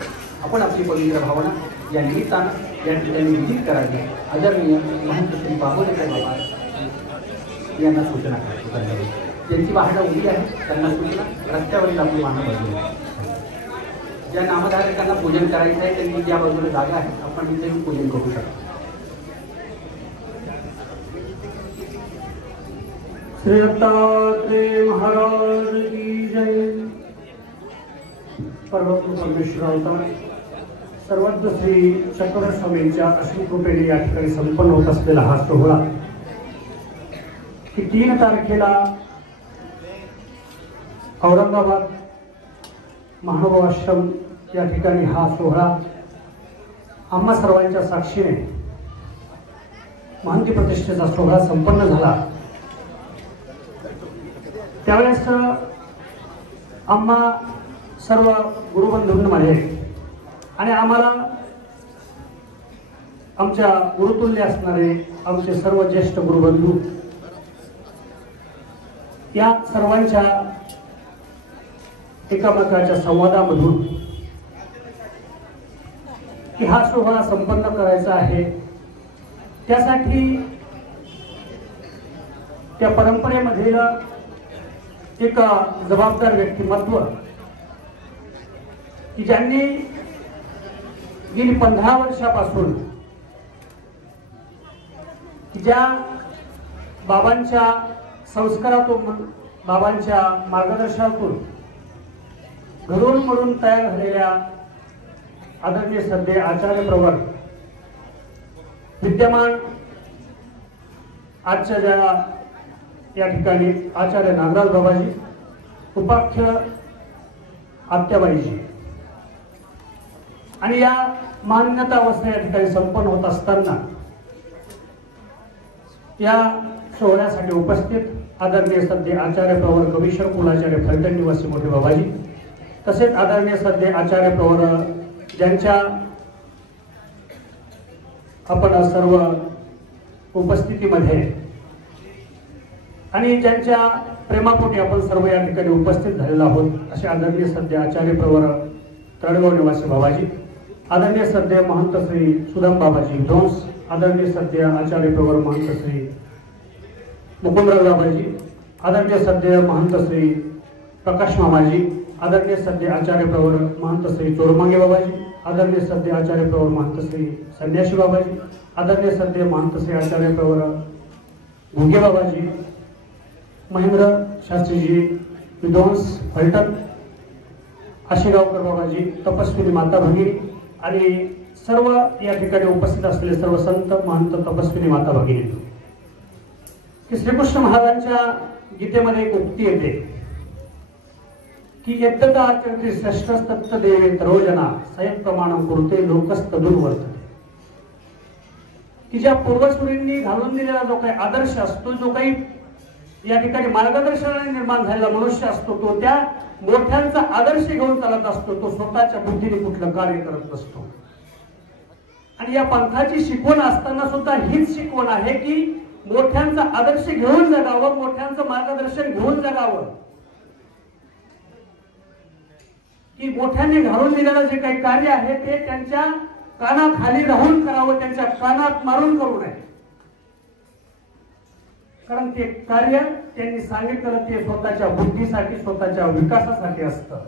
आपण आपली पवित्र भावना या निमित्तानं या ठिकाणी विधित करावी. आदरणीय महंत श्री भागवतेकर बाबा यांना सूचना करतो. ज्यांची वाहनं उभी आहे त्यांना सूचना रस्त्यावरील आपली वाहनं बाजूला. ज्या नामधारकांना पूजन करायचं आहे त्यांनी ज्या बाजूला जागा आहे आपण तिथे पूजन करू शकतो. श्री दत्तात्रेय महाराज की जय. परमात्मा परमेश्वर अवतार सर्वज्ञ श्री चक्रधर स्वामींच्या अश्रू कृपेने या ठिकाणी संपन्न होत असलेला हा सोहळा की 3 तारखेला औरंगाबाद महानुभाव आश्रम या ठिकाणी हा सोहळा आम्हा सर्वांच्या साक्षीने महंती प्रतिष्ठेचा सोहळा संपन्न झाला। त्यावेळेस आम्हा सर्व गुरुबंधूंमध्ये आणि आम्हाला आमच्या गुरुतुल्य असणारे आमचे सर्व ज्येष्ठ गुरुबंधू या सर्वांच्या एकामेकाच्या संवादामधून की हा सोहळा संपन्न करायचा आहे, त्यासाठी त्या परंपरेमधील एक जबाबदार व्यक्तिमत्व की ज्यांनी गेली 15 वर्षापासून ज्या बाबांच्या संस्कारातून बाबांच्या मार्गदर्शनातून घडून मरून तयार झालेल्या आदरणीय सध्या आचार्य प्रवर विद्यमान आजच्या ज्या या ठिकाणी आचार्य नागराज बाबाजी, उपाख्य आत्याबाईजी आणि या मान्यता अवस्था या ठिकाणी संपन्न होत असताना या सोहळ्यासाठी उपस्थित आदरणीय सध्या आचार्य प्रवर कवीश्वर कुलाचार्य फलटण निवासी मोठे बाबाजी, तसेच आदरणीय सध्या आचार्य प्रवर ज्यांच्या आपण सर्व उपस्थितीमध्ये आणि ज्यांच्या प्रेमापोटी आपण सर्व या ठिकाणी उपस्थित झालेलो आहोत असे आदरणीय सध्या आचार्य प्रवर तळगाव निवासी बाबाजी, आदरणीय सध्या महंत श्री सुदाम बाबाजी विध्वंस, आदरणीय सध्या आचार्य प्रवर महंत श्री मुकुंदराव बाबाजी, आदरणीय सध्या महंत श्री प्रकाश मामाजी, आदरणीय सध्या आचार्य प्रवर महंत श्री चोरमांगे बाबाजी, आदरणीय सध्या आचार्य प्रवर महंत श्री संन्यासी बाबाजी, आदरणीय सध्या महंत श्री आचार्य प्रवर घुगे बाबाजी, महेंद्र शास्त्रीजी विध्वंस फलटण, आशीगावकर बाबाजी, तपस्विनी माता भगिनी आणि सर्व या ठिकाणी उपस्थित असलेले सर्व संत महंत तपस्विनी माता भगिनी की श्रीकृष्ण महाराजांच्या गीतेमध्ये एक उक्ती येते की यद्यता आचरते श्रेष्ठस्तत्त देवे तरोजना स्वयं प्रमाणम कुरुते लोकस्तदुर्वर्तते, की ज्या पूर्वसुरींनी घालून दिलेला जो काही आदर्श असतो, जो काही या ठिकाणी मार्गदर्शनाने निर्माण झालेला मनुष्य असतो, तो त्या मोठ्यांचा आदर्श घेऊन चालत असतो, तो स्वतःच्या बुद्धीने कुठलं कार्य करत नसतो। आणि या पंथाची शिकवण असताना सुद्धा हीच शिकवण आहे की मोठ्यांचा आदर्श घेऊन जगावं, मोठ्यांचं मार्गदर्शन घेऊन जगावं, की मोठ्यांनी घालून दिलेलं जे काही कार्य आहे ते त्यांच्या कानाखाली राहून करावं, त्यांच्या कानात मारून करू नये, कारण ते कार्य त्यांनी सांगितलं ते स्वतःच्या बुद्धीसाठी स्वतःच्या विकासासाठी असतं।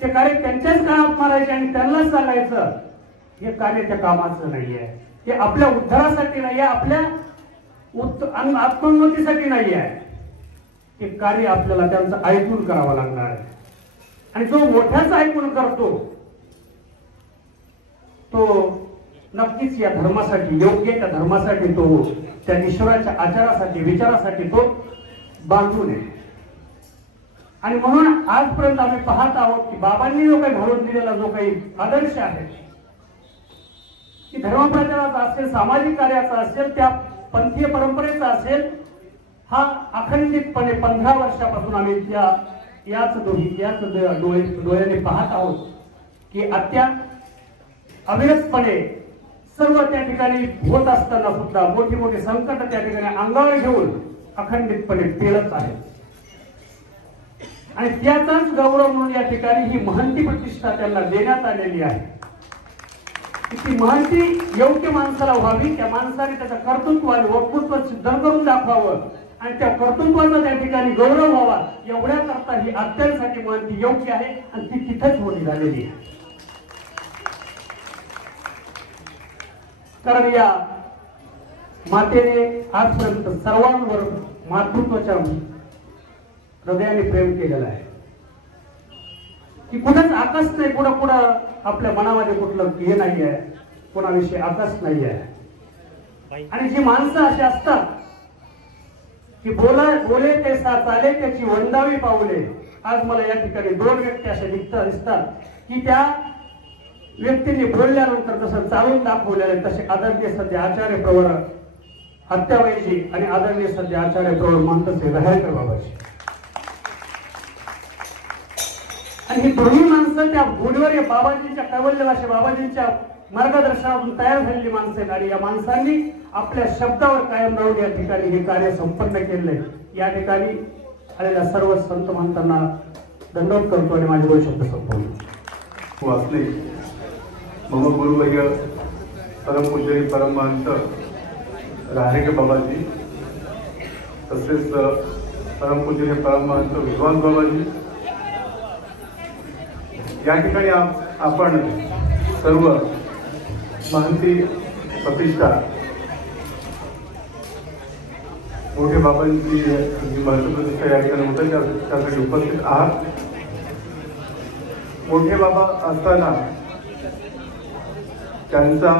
ते कार्य त्यांच्याच कानात मारायचे आणि त्यांनाच सांगायचं हे कार्य त्या कामाचं नाहीये, ते आपल्या उद्धारासाठी नाहीये, आपल्या आत्मोन्नतीसाठी नाहीये, ते कार्य आपल्याला त्यांचं ऐकून करावं लागणार आहे। आणि जो मोठ्याचं ऐकून करतो तो नक्कीच या धर्मासाठी योग्य, त्या धर्मासाठी तो त्या ईश्वराच्या आचारासाठी विचारासाठी तो बांधून आहे। आणि म्हणून आजपर्यंत आम्ही पाहत आहोत की बाबांनी जो काही घडवून दिलेला जो काही आदर्श आहे की धर्मप्रचाराचा असेल, सामाजिक कार्याचा असेल, त्या पंथीय परंपरेचा असेल, हा अखंडितपणे 15 वर्षापासून आम्ही याच डोळ्याने पाहत आहोत की आत्या अविरतपणे सर्व त्या ठिकाणी होत असताना सुद्धा मोठी मोठी संकट त्या ठिकाणी अंगावर घेऊन अखंडितपणे पेलत आहे। आणि त्याचाच गौरव म्हणून या ठिकाणी ही महंती प्रतिष्ठा त्यांना देण्यात आलेली आहे। ती महंती योग्य माणसाला व्हावी, त्या माणसाने त्याचं कर्तृत्व आणि वक्तृत्व सिद्ध करून दाखवावं आणि त्या कर्तृत्वाचा त्या ठिकाणी गौरव व्हावा, एवढ्या करता ही आत्यांसाठी महंती योग्य आहे आणि ती तिथेच मोठी झालेली आहे। कारण या मातेने आजपर्यंत सर्वांवर मातृत्वाच्या हृदयाने प्रेम केलेलं आहे। की कुठंच आकाश नाही, पुढं पुढं आपल्या मनामध्ये कुठलं हे नाही आहे, कोणाविषयी आकाश नाही आहे. आणि जी माणसं अशी असतात की बोले तेसा चाले त्याची वंदावी पाऊले. आज मला या ठिकाणी 2 व्यक्ती अशा दिसतात की त्या व्यक्तींनी बोलल्यानंतर जसं चालून दाखवलेलं तसे आदरणीय सध्या आचार्य प्रवर हत्याबाईजी आणि आदरणीय सध्या आचार्य प्रवर महंत रहायकर बाबाजी. आणि ही दोन्ही माणसं त्या गुणवर्य बाबाजींच्या कैवल्यवासी बाबाजींच्या मार्गदर्शनातून तयार झालेली माणसं आहेत. आणि या माणसांनी आपल्या शब्दावर कायम राहून या ठिकाणी हे कार्य संपन्न केलंय. या ठिकाणी आलेल्या सर्व संत महंतांना दंडवत करतो आणि माझे 2 शब्द संपवतो. वाचले मम गुरुवर्य परमपूज्य परमहंत राहरेकर बाबाजी, तसेच परमपूज्य परमहंत विद्वान बाबाजी. या ठिकाणी आपण सर्व महंती प्रतिष्ठा मोठे बाबांची जी महंत प्रतिष्ठा या ठिकाणी होतं त्यासाठी उपस्थित आहात. मोठे बाबा असताना त्यांचा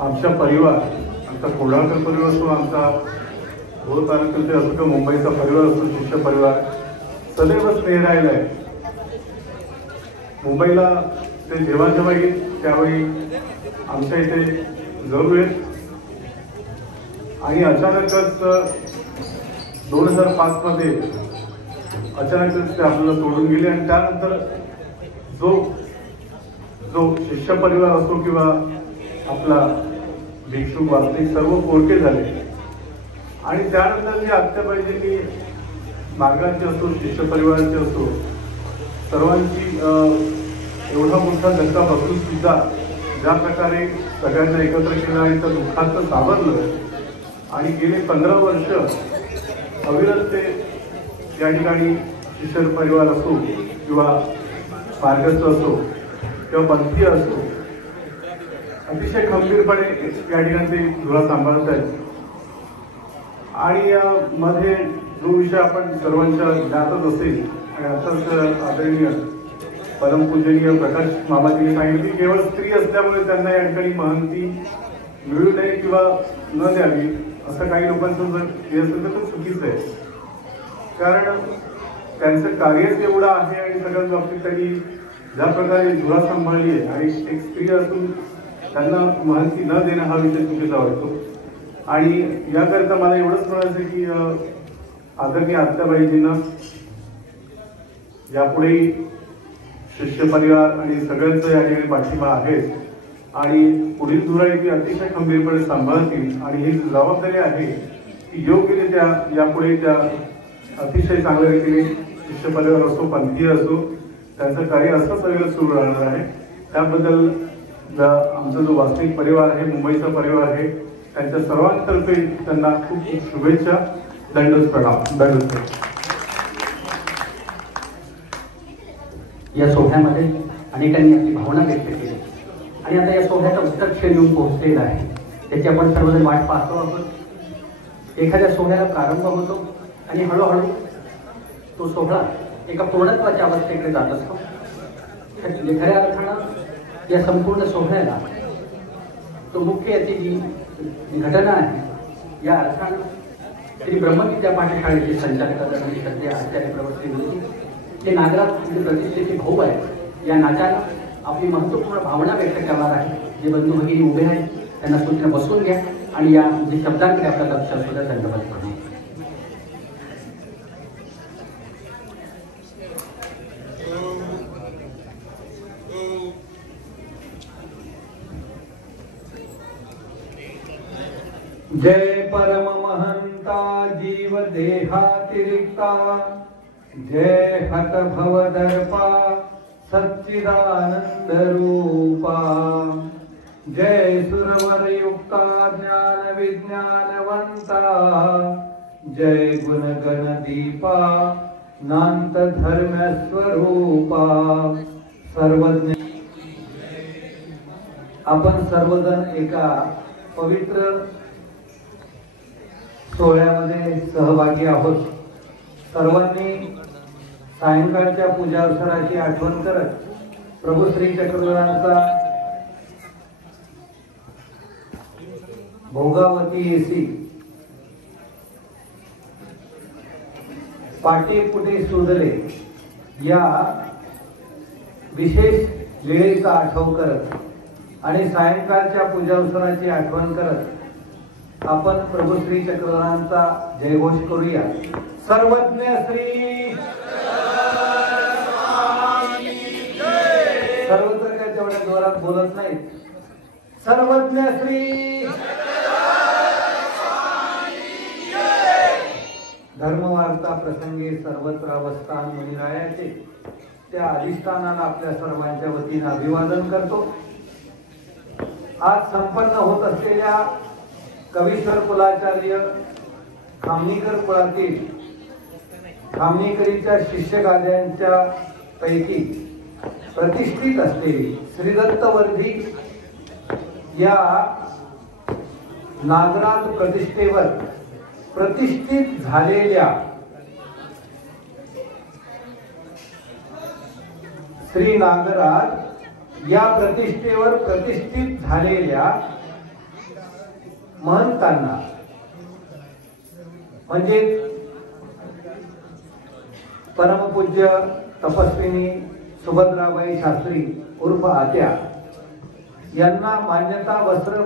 आमचा परिवार, आमचा कोल्हापूर परिवार असो, आमचा भोर तालुक्याचे असो किंवा मुंबईचा परिवार असो, शिष्य परिवार सदैव स्नेह राहिला आहे. मुंबईला ते जेव्हा येईल त्यावेळी आमच्या इथे जरूर येत. आणि अचानकच 2005 मध्ये अचानकच ते आपल्याला सोडून गेले. आणि त्यानंतर जो शिष्य परिवार असो किंवा आपला भिक्षुक वास्तविक सर्व पोरके झाले. आणि त्यानंतर जे आत्याबाईजींनी मार्गाचे असो, शिष्य परिवाराचे असो, सर्वांची एवढा मोठा धक्का बसून सुद्धा ज्या प्रकारे सगळ्यांना एकत्र केलं आणि त्या दुःखाचं सावरलं आणि गेले 15 वर्ष अविरत ते या ठिकाणी शिष्य परिवार असो किंवा मार्गस्थ असो किंवा पंथीय असो, अतिशय खंबीरपणे या ठिकाणी ते धुरा सांभाळत आहेत. आणि मध्ये जो विषय आपण सर्वांच्या ज्ञातच असेल आणि असंच आदरणीय परमपूजनीय प्रकाश मामाजींनी सांगितले की केवळ स्त्री असल्यामुळे त्यांना या ठिकाणी महंती मिळू नये किंवा न द्यावी असं काही लोकांचं जर हे असेल तर ते चुकीचं आहे. कारण त्यांचं कार्यच एवढं आहे आणि सगळ्याच बाबतीत त्यांनी ज्या प्रकारे धुरा सांभाळली आहे आणि एक स्त्री असून त्यांना महंती न देणं हा विषय चुकीचा वाटतो. आणि याकरिता मला एवढंच म्हणायचं की आदरणीय आत्याबाईजींना यापुढेही शिष्य परिवार आणि सगळ्यांचं या ठिकाणी पाठिंबा आहे आणि पुढील धुरा ती अतिशय खंबीरपणे सांभाळतील. आणि ही जबाबदारी आहे की योग्यरित्या यापुढे त्या अतिशय चांगल्या रीतीने शिष्य परिवार असो, पंथीय असो, त्यांचं कार्य असं सगळं सुरू राहणार आहे. त्याबद्दल आमचा जो वास्तविक परिवार आहे, मुंबईचा परिवार आहे, त्यांच्या सर्वांतर्फे त्यांना खूप खूप शुभेच्छा. दंडोत प्रणाम. दंडोत. या सोहळ्यामध्ये अनेकांनी आपली भावना व्यक्त केली आणि आता या सोहळ्याचा उत्तरक्षण येऊन पोहोचलेला आहे. त्याची आपण सर्वजण वाट पाहतो आहोत. एखाद्या सोहळ्याला प्रारंभ होतो आणि हळूहळू तो सोहळा एका पूर्णत्वाच्या अवस्थेकडे जात असतो. खऱ्या अर्थानं या संपूर्ण सोहळ्याला तो मुख्य याची जी घटना आहे या अर्थानं श्री ब्रह्मविद्या पाठशाळेचे संचालक आणि सध्या आचार्य प्रवर्तन होती ते नागराज प्रतिष्ठेचे भाऊ आहेत. या नात्यानं आपली महत्त्वपूर्ण भावना व्यक्त करणार आहे. जे बंधू भगिनी उभे आहेत त्यांना सूचना बसवून घ्या आणि या जे शब्दांकडे आपलं लक्ष असू द्या. धन्यवाद. जय परम महंता जीव देहातिरिक्ता, जय हत भव दर्पा सच्चिदानंद रूपा, जय सुरवर युक्ता ज्ञान विज्ञानवंता, जय गुण गण दीपा नांत धर्म स्वरूपा सर्वज्ञ. आपण सर्वजण एका पवित्र सोहळ्यामध्ये सहभागी आहोत. सर्वांनी सायंकाळच्या पूजा अवसराची आठवण करत प्रभू श्री चक्रधरांचा भोगावती येसी पाटे पुटे शोधले या विशेष लीळेचा आठव करत आणि सायंकाळच्या पूजा अवसराची आठवण करत आपण प्रभू श्री चक्रधरांचा जयघोष करूया. सर्वज्ञ श्री सर्व तर काय तेवढ्या जोरात बोलत नाही. सर्वज्ञ श्री धर्मवार्ता प्रसंगी सर्वत्र अवस्थान मुनिरायाचे त्या अधिष्ठानाला आपल्या सर्वांच्या वतीने अभिवादन करतो. आज संपन्न होत असलेल्या कवीश्वर कुलाचार्य खामनीकर कुळातील खामनीकरीच्या शिष्यगाद्यांच्या पैकी प्रतिष्ठित असलेली श्रीदत्तवर्धी या नागराज प्रतिष्ठेवर प्रतिष्ठित झालेल्या श्री नागराज या प्रतिष्ठेवर प्रतिष्ठित झालेल्या महंतांना म्हणजे परमपूज्य तपस्विनी सुभद्राबाई शास्त्री उर्फ आत्या यांना मान्यता वस्त्र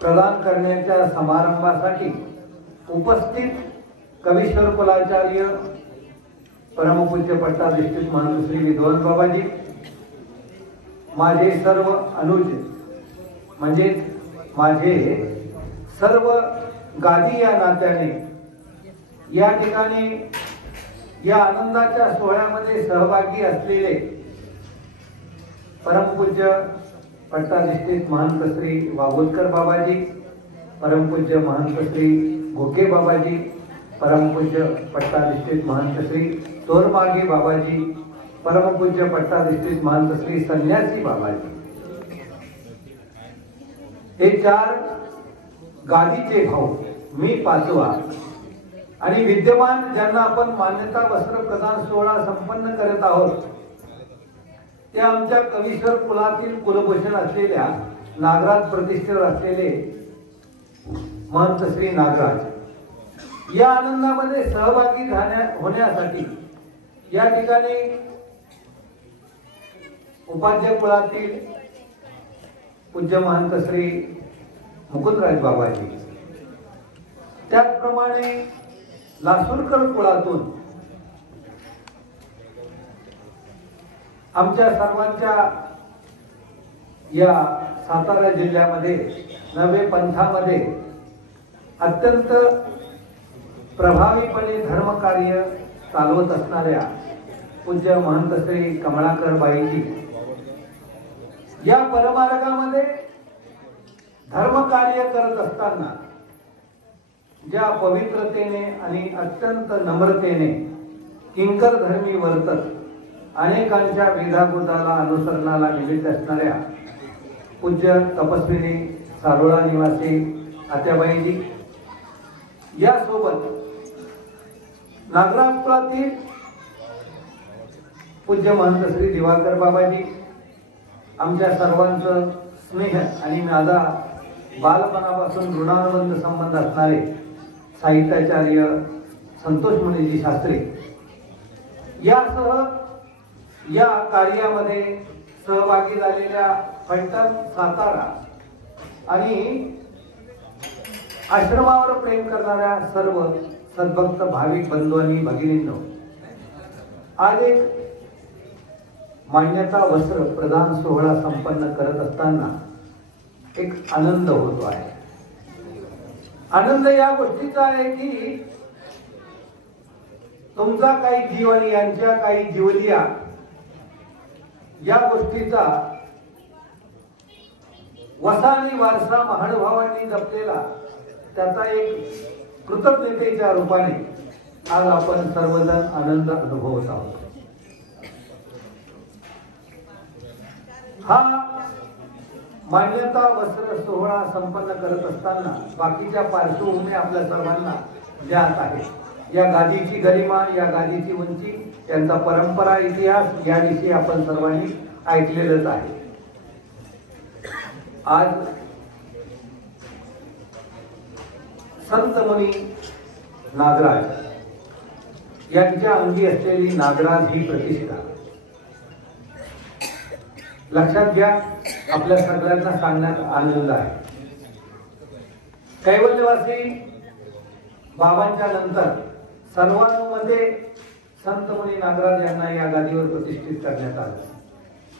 प्रदान करण्याच्या समारंभासाठी उपस्थित कवीश्वर कुलाचार्य परमपूज्य पट्टाधिष्ठित महंत श्री विद्वान बाबाजी, माझे सर्व अनुज म्हणजे माझे सर्व गादी या नात्याने या ठिकाणी या आनंदाच्या सोहळ्यामध्ये सहभागी असलेले परमपूज्य पट्टाधिष्ठित महंत श्री वागोदकर बाबाजी, परमपूज्य महंत श्री घोके बाबाजी, परमपूज्य पट्टाधिष्ठित महंत श्री तोरमागे बाबाजी, परमपूज्य पट्टाधिष्ठित महंत श्री संन्यासी बाबाजी, हे चार गादीचे भाऊ, मी पाचवा आणि विद्यमान ज्यांना आपण मान्यता वस्त्र प्रदान सोहळा संपन्न करत आहोत त्या आमच्या कवीश्वर कुलातील कुलभूषण असलेल्या नागराज प्रतिष्ठेवर असलेले महंत श्री नागराज या आनंदामध्ये सहभागी होण्यासाठी या ठिकाणी उपाध्याय कुळातील पूज्य महंत श्री मुकुंदराज बाबाजी, त्याचप्रमाणे लासूरकर कुळातून आमच्या सर्वांच्या या सातारा जिल्ह्यामध्ये नवे पंथामध्ये अत्यंत प्रभावीपणे धर्मकार्य चालवत असणाऱ्या पूज्य महंत श्री कमळाकर बाईजी या परमार्गामध्ये धर्मकार्य करत असताना ज्या पवित्रतेने आणि अत्यंत नम्रतेने किंकर धर्मी वर्तत अनेकांच्या विधागोदाला अनुसरणाला निमित्त असणाऱ्या पूज्य तपस्विनी सारोळा निवासी आत्याबाईजी यासोबत नागराजपुरातील पूज्य महंत श्री दिवाकर बाबाजी, आमच्या सर्वांचं स्नेह आणि माझा बालपणापासून ऋणानुबंध संबंध असणारे साहित्याचार्य संतोष मुनीजी शास्त्री यासह या कार्यामध्ये सहभागी झालेल्या फलटण, सातारा आणि आश्रमावर प्रेम करणाऱ्या सर्व सद्भक्त भाविक बंधू आणि भगिनींनो, आज एक मान्यता वस्त्र प्रदान सोहळा संपन्न करत असताना एक आनंद होतो आहे. आनंद या गोष्टीचा आहे की तुमचा काही जीव आणि यांच्या काही जीवलिया या गोष्टीचा वसा आणि वारसा महानुभावांनी जपलेला त्याचा एक कृतज्ञतेच्या रूपाने आज आपण सर्वजण आनंद अनुभवत आहोत. हा मान्यता वस्त्र सोहळा संपन्न करत असताना बाकीच्या पार्श्वभूमी आपल्या सर्वांना ज्ञात आहे. या गादीची गरिमा, या गादीची उंची, त्यांचा परंपरा इतिहास याविषयी आपण सर्वांनी ऐकलेलंच आहे. आज संत मुनी नागराज यांच्या अंगी असलेली नागराज ही प्रतिष्ठा लक्षात घ्या. आपल्या सगळ्यांना सांगण्यात आनंद आहे. कैवल्यवासी बाबांच्या नंतर सर्वांमध्ये संत मुनी नागराज यांना या गादीवर प्रतिष्ठित करण्यात आलं.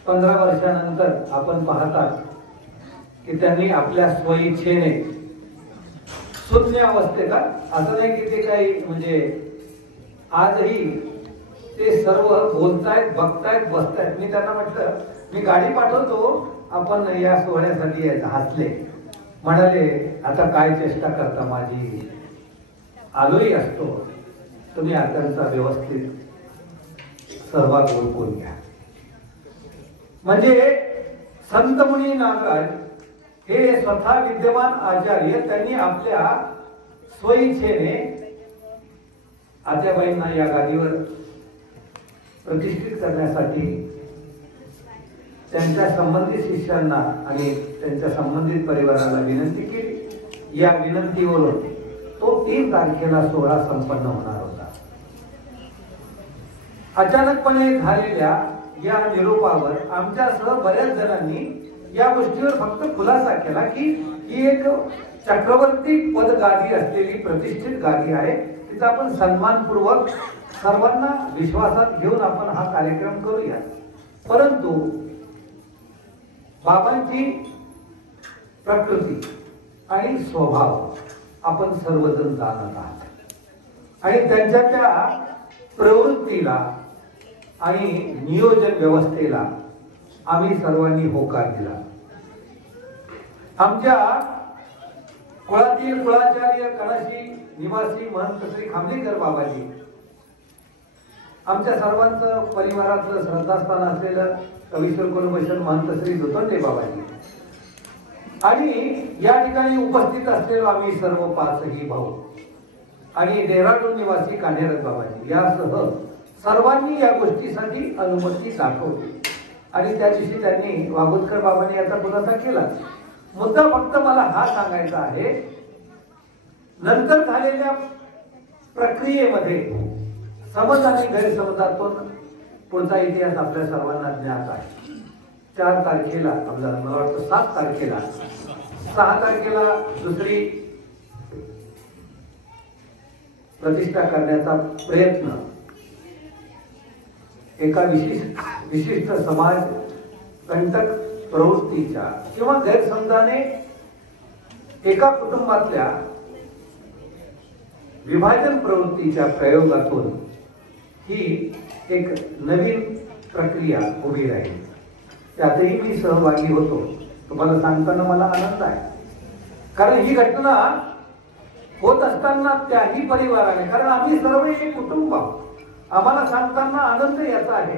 15 वर्षानंतर आपण पाहतात की त्यांनी आपल्या स्वइच्छेने शून्य अवस्थेत, असं नाही की ते काही म्हणजे आजही ते सर्व बोलतायत, बघतायत, बसतायत. मी त्यांना म्हटलं मी गाडी पाठवतो, आपण या सोहळ्यासाठी यायचं. हसले, म्हणाले आता काय चेष्टा करता माझी, आलोही असतो, तुम्ही आताचा व्यवस्थित सहभाग ओळखून घ्या. म्हणजे संत मुनी नागराज हे स्वतः विद्यमान आचार्य त्यांनी आपल्या स्वइच्छेने आत्याबाईंना या गादीवर प्रतिष्ठित करण्यासाठी त्यांच्या संबंधित शिष्यांना आणि त्यांच्या संबंधित परिवाराला विनंती केली. या विनंतीवरून तो 3 तारखेला सोहळा संपन्न होणार होता. अचानकपणे झालेल्या या निरोपावर आमच्यासह बऱ्याच जणांनी या गोष्टीवर फक्त खुलासा केला की ही एक चक्रवर्ती पद गादी असलेली प्रतिष्ठित गादी आहे, तिचा आपण सन्मानपूर्वक सर्वांना विश्वासात घेऊन आपण हा कार्यक्रम करूया. परंतु बाबांची प्रकृती आणि स्वभाव आपण सर्वजण जाणत आहात आणि त्यांच्या त्या प्रवृत्तीला आणि नियोजन व्यवस्थेला आम्ही सर्वांनी होकार दिला. आमच्या कुळातील कुळाचार्य कणाशी निवासी महंत श्री खामदेकर बाबाजी, आमच्या सर्वांचं परिवारातलं श्रद्धास्थान असलेलं कवीश्वर कुलभूषण महंत श्री दुतंडे बाबाजी आणि या ठिकाणी उपस्थित असलेलो आम्ही सर्व 5ही भाऊ आणि डेहराडून निवासी कान्हेरथ बाबाजी यासह सर्वांनी या गोष्टीसाठी अनुमती दाखवली आणि त्या दिवशी त्यांनी वागोदकर बाबांनी याचा खुलासा केला. मुद्दा फक्त मला हा सांगायचा आहे, नंतर झालेल्या प्रक्रियेमध्ये समज आणि गैरसमजातून पुढचा इतिहास आपल्या सर्वांना ज्ञात आहे. 4 तारखेला आपल्याला मला वाटतं 7 तारखेला 6 तारखेला दुसरी प्रतिष्ठा करण्याचा प्रयत्न एका विशिष्ट समाज कंटक प्रवृत्तीच्या किंवा गैरसमजाने एका कुटुंबातल्या विभाजन प्रवृत्तीच्या प्रयोगातून ही एक नवीन प्रक्रिया उभी राहील. त्यातही मी सहभागी होतो. तुम्हाला सांगताना मला आनंद आहे, कारण ही घटना होत असताना त्याही परिवाराने, कारण आम्ही सर्व एक कुटुंब आहोत, आम्हाला सांगताना आनंद याचा आहे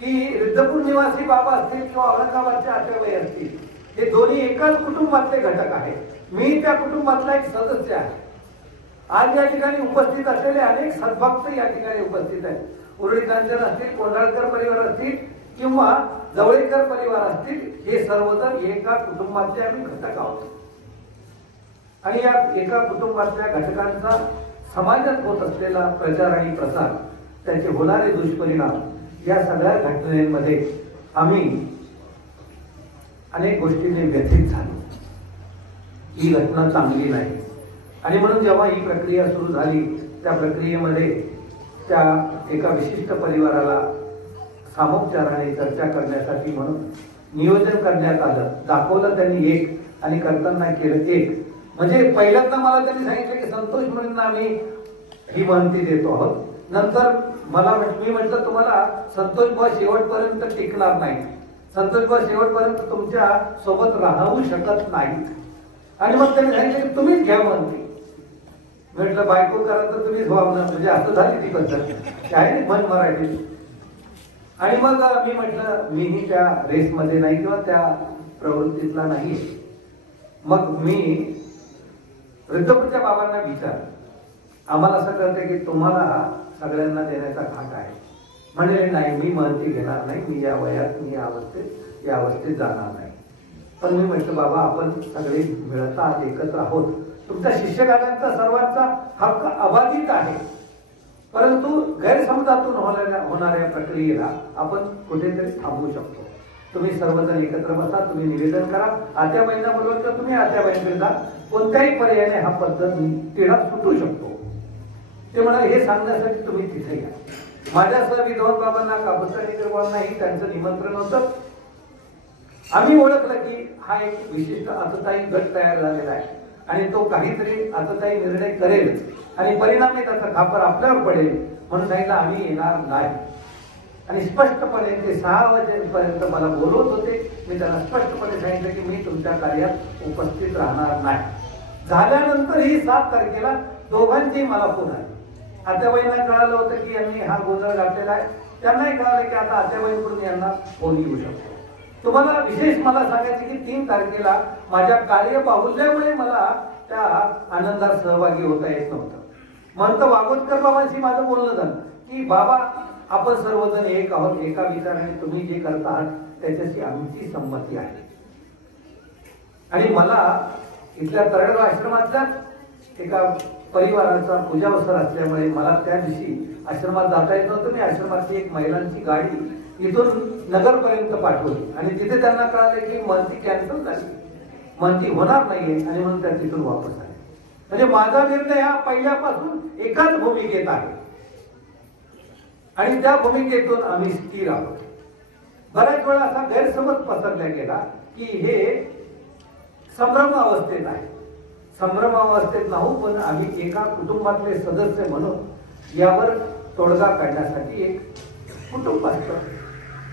की रिद्धपूर निवासी बाबा असतील किंवा औरंगाबादचे आत्याबाई असतील, हे दोन्ही एकाच कुटुंबातले घटक आहेत. मी त्या कुटुंबातला एक सदस्य आहे. आज या ठिकाणी उपस्थित असलेले अनेक सद्भक्त या ठिकाणी उपस्थित आहेत. उरळी कांचन असतील, कोंढाळकर परिवार असतील किंवा जवळेकर परिवार असतील, हे सर्वजण एका कुटुंबातले आम्ही घटक आहोत आणि या एका कुटुंबातल्या घटकांचा समाजात होत असलेला प्रचार आणि प्रसार, त्याचे होणारे दुष्परिणाम, या सगळ्या घटनेमध्ये आम्ही अनेक गोष्टींनी व्यथित झालो. ही घटना चांगली नाही आणि म्हणून जेव्हा ही प्रक्रिया सुरू झाली, त्या प्रक्रियेमध्ये त्या एका विशिष्ट परिवाराला सामोपचाराने चर्चा करण्यासाठी म्हणून नियोजन करण्यात आलं. दाखवलं त्यांनी एक आणि करताना केलं एक. म्हणजे पहिल्यांदा मला त्यांनी सांगितलं की संतोष म्हणून आम्ही ही माहिती देतो आहोत. नंतर मी म्हटलं तुम्हाला संतोष बुवा शेवटपर्यंत टिकणार नाही, संतोष बुवा शेवटपर्यंत तुमच्या सोबत राहू शकत नाही. आणि मग त्यांनी सांगितलं की तुम्हीच घ्या म्हणते. म्हटलं बायको करा तर तुम्हीच व्हावं ना, म्हणजे असं झाली ती पद्धत आहे ना मन मराठी. आणि मग मी म्हटलं मीही त्या रेसमध्ये नाही किंवा त्या प्रवृत्तीतला नाही. मग मी रिद्धपूरच्या बाबांना विचारलं आम्हाला असं कळतं की तुम्हाला सगळ्यांना देण्याचा घाट आहे. म्हणजे नाही, मी महती घेणार नाही, मी या वयात, मी या अवस्थेत जाणार नाही. पण मी म्हटलं बाबा, आपण सगळे मिळतात, एकत्र आहोत, तुमच्या शिष्यकारांचा सर्वांचा हक्क अबाधित आहे, परंतु गैरसमजातून होणाऱ्या प्रक्रियेला आपण कुठेतरी थांबवू शकतो. तुम्ही सर्वजण एकत्र बसा, तुम्ही निवेदन करा, आत्याबाईंना बोलवून तर तुम्ही आत्याबाईंकडे जा, कोणत्याही पर्यायाने हा पद्धत तिढा सुटू शकतो. ते म्हणाले हे सांगण्यासाठी तुम्ही तिथे या. माझ्यासह विद्वान बाबांना, कापूसकर बाबांनाही त्यांचं निमंत्रण होतं. आम्ही ओळखलं की हा एक विशिष्ट अतताई गट तयार झालेला आहे आणि तो काहीतरी अतताई निर्णय करेल आणि परिणामी त्याचा खापर आपल्यावर पडेल म्हणून सांगितलं आम्ही येणार नाही. आणि स्पष्टपणे ते 6 वाजेपर्यंत मला बोलवत होते. मी त्यांना स्पष्टपणे सांगितलं की मी तुमच्या कार्यात उपस्थित राहणार नाही. झाल्यानंतर ही 7 तारखेला दोघांची मला फोन आली. आत्याबाईंना कळालं होतं की यांनी हा गोंधळ घातलेला आहे. त्यांनाही कळालं की आता आत्याबाईंकडून यांना फोन येऊ शकतो. तुम्हाला विशेष मला सांगायचं की 3 तारखेला माझ्या कार्यबाहुल्यामुळे मला त्या आनंदात सहभागी होता येत नव्हतं. महंत वागोदकर बाबांशी माझं बोलणं झालं की बाबा, आपण सर्वजण एक आहोत, एका विचाराने तुम्ही जे करता आहात त्याच्याशी आमची संमती आहे. आणि मला इथल्या तरडगाव आश्रमातल्याच एका परिवाराचा पूजावसर असल्यामुळे मला त्या दिवशी आश्रमात जाता येत नव्हतं. मी आश्रमातली एक महिलांची गाडी इथून नगरपर्यंत पाठवली आणि तिथे त्यांना कळाले की महंती कॅन्सल झाली, महंती होणार नाहीये आणि म्हणून त्या तिथून वापस आले. म्हणजे माझा निर्णय हा पहिल्यापासून एकाच भूमिकेत आहे आणि त्या भूमिकेतून आम्ही स्थिर आहोत. बऱ्याच वेळा असा गैरसमज पसरला गेला की हे संभ्रम अवस्थेत आहे. संभ्रम अवस्थेत नाहू, पण आम्ही एका कुटुंबातले सदस्य म्हणून यावर तोडगा काढण्यासाठी एक कुटुंब असतं.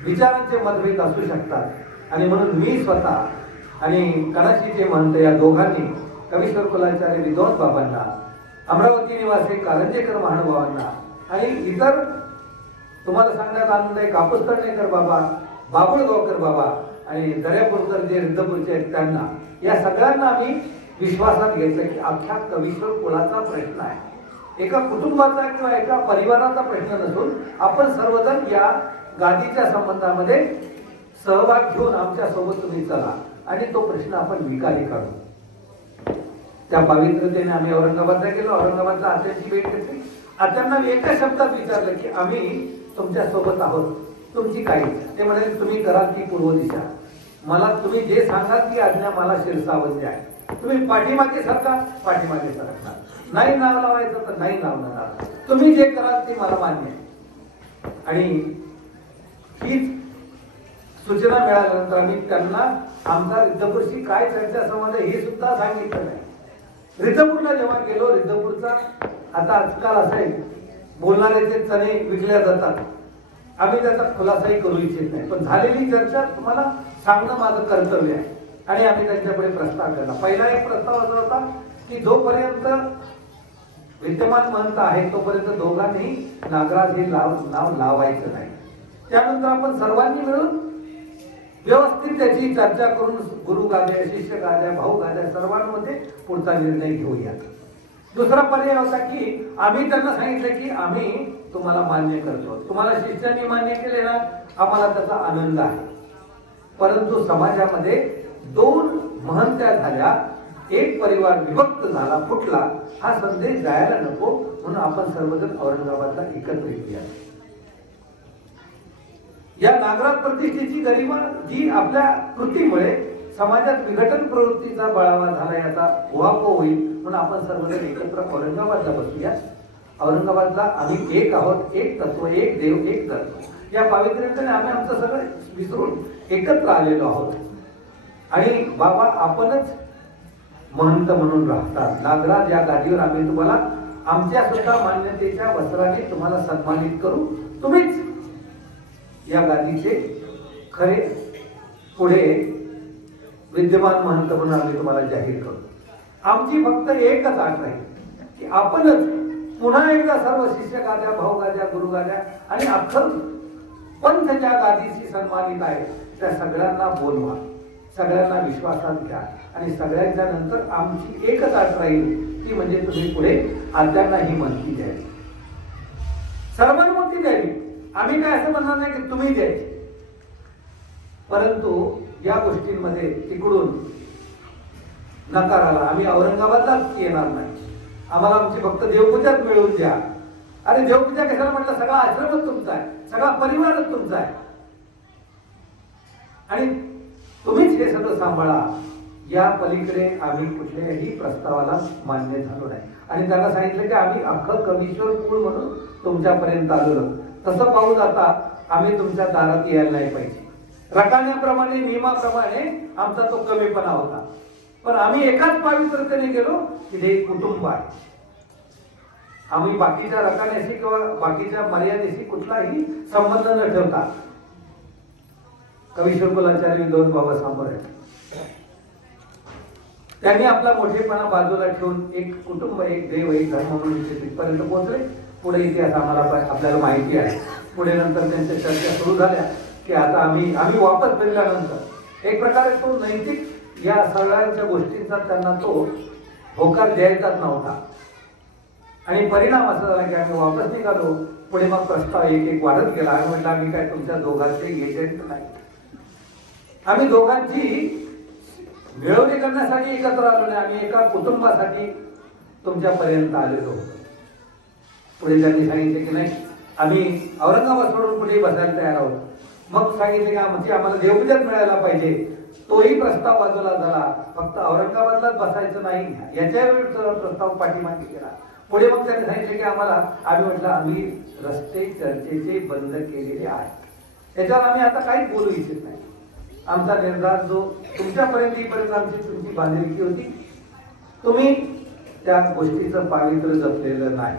विचारांचे मतभेद असू शकतात आणि म्हणून मी स्वतः आणि कणाशीचे महंत या दोघांनी कवीश्वर कुलाचार्य विद्वान बाबांना, अमरावती निवासी कारंजेकर महानुभावांना आणि इतर तुम्हाला सांगण्यात आनंद आहे कापूस तळणेकर बाबा, बाबुळगावकर बाबा आणि दर्यापूरकर जे रिद्धपूरचे आहेत त्यांना, या सगळ्यांना आम्ही विश्वासात घेतलं की अख्ख्या कवीश्वर कुलाचा प्रश्न आहे, एका कुटुंबाचा किंवा एका परिवाराचा प्रश्न नसून आपण सर्वजण या गादीच्या संबंधामध्ये सहभाग घेऊन आमच्या सोबत तुम्ही चला आणि तो प्रश्न आपण निकाली काढू. त्या पवित्रतेने आम्ही औरंगाबादला गेलो. औरंगाबादला आत्यांची भेट घेतली. आत्यांना एका शब्दात विचारलं की आम्ही तुमच्या सोबत आहोत, तुमची काय इच्छा? ते म्हणाले तुम्ही कराल ती पूर्व दिशा, मला तुम्ही जे सांगाल ती आज्ञा मला शिरसावंती आहे. तुम्ही पाठीमागे सरका, पाठीमागे सरकणार, नाही नाव लावायचं तर नाही नाव लावणार, तुम्ही जे कराल ते मला मान्य आहे. आणि हीच सूचना मिळाल्यानंतर आम्ही त्यांना आमचा रिद्धपूरशी काय चर्चा संवाद आहे हे सुद्धा सांगितलं नाही. रिद्धपूरला जेव्हा गेलो, रिद्धपूरचा आता आजकाल असं आहे बोलणाऱ्याचे चणे विकल्या जातात, आम्ही त्याचा खुलासाही करू इच्छित नाही, पण झालेली चर्चा तुम्हाला सांगणं माझं कर्तव्य आहे. आणि आम्ही त्यांच्यापुढे प्रस्ताव केला. पहिला एक प्रस्ताव असा होता की जोपर्यंत विद्यमान महंत आहे तोपर्यंत दोघांनी नागराज हे नाव लावायचं नाही. त्यानंतर आपण सर्वांनी मिळून व्यवस्थित त्याची चर्चा करून गुरु गाद्या, शिष्य गाद्या, भाऊ गाद्या सर्वांमध्ये पुढचा निर्णय घेऊया. दुसरा पर्याय होता की आम्ही त्यांना सांगितलं की आम्ही तुम्हाला मान्य करतो, तुम्हाला शिष्यांनी मान्य केले ना आम्हाला त्याचा आनंद आहे, परंतु समाजामध्ये 2 महंत्या झाल्या, एक परिवार विभक्त झाला, फुटला, हा संदेश जायला नको म्हणून आपण सर्वजण औरंगाबादला एकत्र येऊया. या नागराज प्रतिष्ठेची गरिमा जी आपल्या कृतीमुळे समाजात विघटन प्रवृत्तीचा बळावा झाला याचा उहापोह होईल म्हणून आपण सर्वजण एकत्र औरंगाबादला बसूया. औरंगाबादला आम्ही एक आहोत, एक तत्व, एक देव, एक धर्म या पावित्र्याने आम्ही आमचं सगळं विसरून एकत्र आलेलो आहोत. आणि बाबा आपणच महंत म्हणून राहतात. नागराज या गादीवर आम्ही तुम्हाला आमच्या सुद्धा मान्यतेच्या वस्त्राने तुम्हाला सन्मानित करू, तुम्हीच या गादीचे खरे पुढे विद्यमान महंत म्हणून आम्ही तुम्हाला जाहीर करू. आमची फक्त एकच आट राहील की आपणच पुन्हा एकदा सर्व शिष्य गाद्या, भाऊ गाद्या, गुरु गाद्या आणि अख्खं पंथ ज्या गादीशी सन्मानित आहे त्या सगळ्यांना बोलवा, सगळ्यांना विश्वासात घ्या आणि सगळ्यांच्या नंतर आमची एकच आट राहील की ती म्हणजे तुम्ही पुढे आद्यांना ही माहिती द्यावी, सर्वानुमती द्यावी. आम्ही काय असं म्हणणार नाही की तुम्ही द्यायची, परंतु या गोष्टींमध्ये तिकडून नकार आला. आम्ही औरंगाबादलाच येणार नाही, आम्हाला आमची फक्त देवपूजाच मिळवून द्या. अरे देवपूजा कशाला म्हटलं, सगळा आश्रमच तुमचा आहे, सगळा परिवारच तुमचा आहे आणि तुम्हीच हे सगळं सांभाळा. या पलीकडे आम्ही कुठल्याही प्रस्तावाला मान्य झालो नाही आणि त्यांना सांगितलं की आम्ही अख्खं कवीश्वर कुळ म्हणून तुमच्यापर्यंत आलेलो. तसं पाहून आता आम्ही तुमच्या दारात यायला नाही पाहिजे. रकान्याप्रमाणे नियमाप्रमाणे आमचा तो कमीपणा होता, पण आम्ही एकाच पवित्रतेने गेलो की हे कुटुंब आहे. आम्ही बाकीच्या रकान्याशी किंवा बाकीच्या मर्यादेशी कुठलाही संबंध न ठेवता कवीश्वर कुलाचार्य विद्वान बाबा सांबरे त्यांनी आपला मोठेपणा बाजूला ठेवून एक कुटुंब, एक देव, एक धर्म म्हणून तिथपर्यंत पोहोचले. पुढे इतिहास आपल्याला माहिती आहे. पुढे नंतर त्यांच्या चर्चा सुरू झाल्या की आता आम्ही वापस फिरल्यानंतर एक प्रकारे तो नैतिक या सगळ्यांच्या गोष्टींचा त्यांना तो होकार द्यायचाच नव्हता आणि परिणाम असा झाला की आम्ही वापस निघालो. पुढे मग प्रस्ताव एक वाढत गेला. आम्ही म्हटलं आम्ही काय तुमच्या दोघांचे एजंट नाही, आम्ही दोघांची मिळवणी करण्यासाठी एकत्र आलो नाही, आम्ही एका कुटुंबासाठी तुमच्यापर्यंत आलेलो होतो. पुढे त्यांनी सांगितले की नाही, आम्ही औरंगाबाद सोडून पुढे बसायला तयार आहोत. मग सांगितले की आम्हाला देवपूजाच मिळायला पाहिजे. तोही प्रस्ताव बाजूला झाला. फक्त औरंगाबादलाच बसायचं नाही याच्या प्रस्ताव पाठीमागे केला. पुढे मग त्यांनी सांगितले की आम्ही म्हटलं आम्ही रस्ते चर्चेचे बंद केलेले आहेत, त्याच्यावर आम्ही आता काहीच बोलू इच्छित नाही. आमचा निर्धार जो तुमच्यापर्यंत येईपर्यंत आमची तुमची बांधिलकी होती, तुम्ही त्या गोष्टीचं पावित्र्य जपलेलं नाही.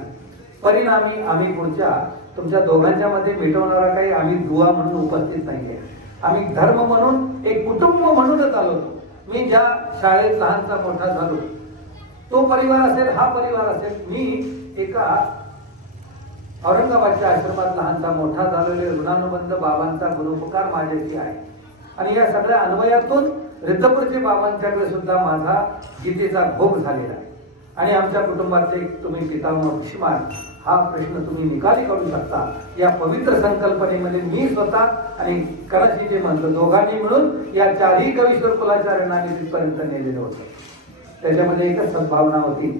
परिणामी आम्ही पुढच्या तुमच्या दोघांच्या मध्ये मिटवणारा काही आम्ही दुवा म्हणून उपस्थित नाहीये. आम्ही धर्म म्हणून एक कुटुंब म्हणूनच आलो. मी ज्या शाळेत लहानचा मोठा झालो तो परिवार असेल, हा परिवार असेल. मी एका औरंगाबादच्या आश्रमात लहानचा मोठा झालेले ऋणानुबंध बाबांचा गुणोपकार माझ्याशी आहे आणि या सगळ्या अन्वयातून रिद्धपूरचे बाबांच्याकडे सुद्धा माझा गीतेचा भोग झालेला आहे. आणि आमच्या कुटुंबातले तुम्ही पितामह भीष्मान हा प्रश्न तुम्ही निकाली काढू शकता. या पवित्र संकल्पनेमध्ये मी स्वतः आणि कळशीचे मंत्र दोघांनी मिळून या चारही कवीश्वर कुलाचार्यांना तिथपर्यंत नेलेलं होतं. त्याच्यामध्ये एकच सद्भावना होती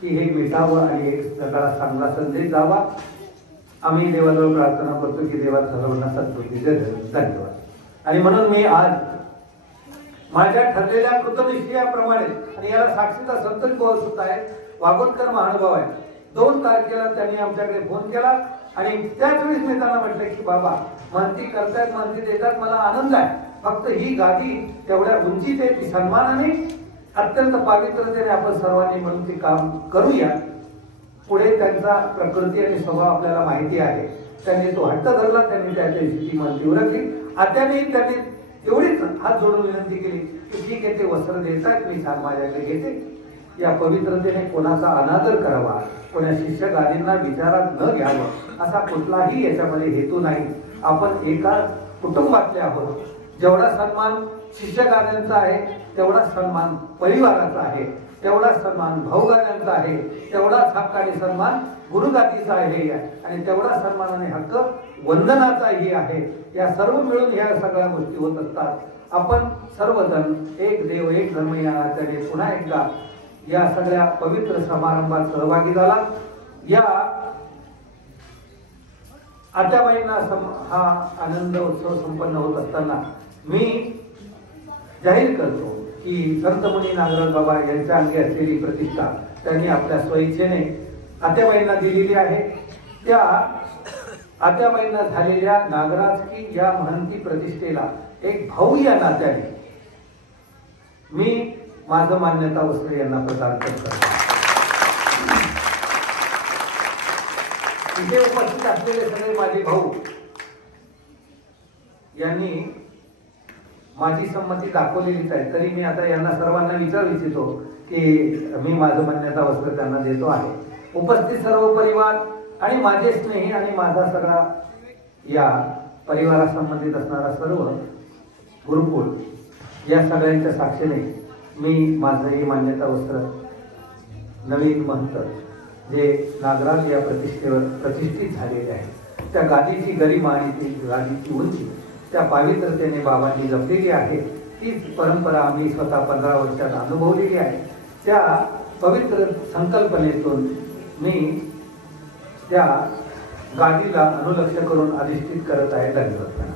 की हे मिटावं आणि एक प्रकारा चांगला संदेश जावा. आम्ही देवाजवळ प्रार्थना करतो की देवा सर्वांना सद्बुद्धी दे. धन्यवाद. आणि म्हणून मी आज माझ्या ठरलेल्या कृतनिश्चयाप्रमाणे आणि याला साक्षीचा संतोष भाऊ सुद्धा आहे, वागोदकर महानुभाव आहे. 2 तारखेला त्यांनी आमच्याकडे फोन केला आणि त्याच वेळेस मी त्यांना म्हटलं की बाबा मानती करतायत, मानती देतात, मला आनंद आहे. फक्त ही गादी तेवढ्या उंचीत आहे, ती सन्मानाने अत्यंत पवित्रतेने आपण सर्वांनी म्हणून ते काम करूया. पुढे त्यांचा प्रकृती आणि स्वभाव आपल्याला माहिती आहे. त्यांनी तो हट्ट धरला, त्यांनी त्या दिवशी ती मानती उरकली. आत्याने त्यांनी एवढीच हात जोडून विनंती केली की ठीक आहे, ते वस्त्र देतात, मी छान माझ्याकडे घेते. या पवित्रतेने कोणाचा अनादर करावा, कोणा शिष्य गादींना विचारात न घ्यावं असा कुठलाही याच्यामध्ये हेतू नाही. आपण एका कुटुंबातले आहोत. जेवढा सन्मान शिष्यगाद्यांचा आहे तेवढा सन्मान परिवाराचा आहे, तेवढा सन्मान भाऊगाद्यांचा आहे, तेवढाच हक्क आणि सन्मान गुरुगादीचा आहे आणि तेवढा सन्मान आणि हक्क वंदनाचाही आहे. या सर्व मिळून ह्या सगळ्या गोष्टी होत असतात. आपण सर्वजण एक देव एक धर्म या नात्याने पुन्हा एकदा या सगळ्या पवित्र समारंभात सहभागी झाला. या आत्याबाईंना हा आनंद उत्सव संपन्न होत असताना मी जाहीर करतो की संत मुनी नागराज बाबा यांच्या अंगी असलेली प्रतिष्ठा त्यांनी आपल्या स्वइच्छेने आत्याबाईंना दिलेली आहे. त्या आत्याबाईंना झालेल्या नागराज की या महंती प्रतिष्ठेला एक भाऊ या नात्याने मी माझं मान्यता वस्त्र यांना प्रदान करतो. इथे उपस्थित असलेले सगळे माझे भाऊ यांनी माझी संमती दाखवलेलीच आहे. तरी मी आता यांना सर्वांना विचारू इच्छितो की मी माझं मान्यता वस्त्र त्यांना देतो आहे. उपस्थित सर्व परिवार आणि माझे स्नेही आणि माझा सगळा या परिवारासंबंधित असणारा सर्व गुरुकुल या सगळ्यांच्या साक्षीने मी माझं हे मान्यता वस्त्र नवीन महंत जे नागराज या प्रतिष्ठेवर प्रतिष्ठित झालेले आहेत, त्या गादीची गरिमा आणि ती गादीची उंची त्या पावित्रतेने बाबांनी जपलेली आहे. तीच परंपरा आम्ही स्वतः 15 वर्षात अनुभवलेली आहे. त्या पवित्र संकल्पनेतून मी त्या गादीला अनुलक्ष करून अधिष्ठित करत आहे. धन्यवाद.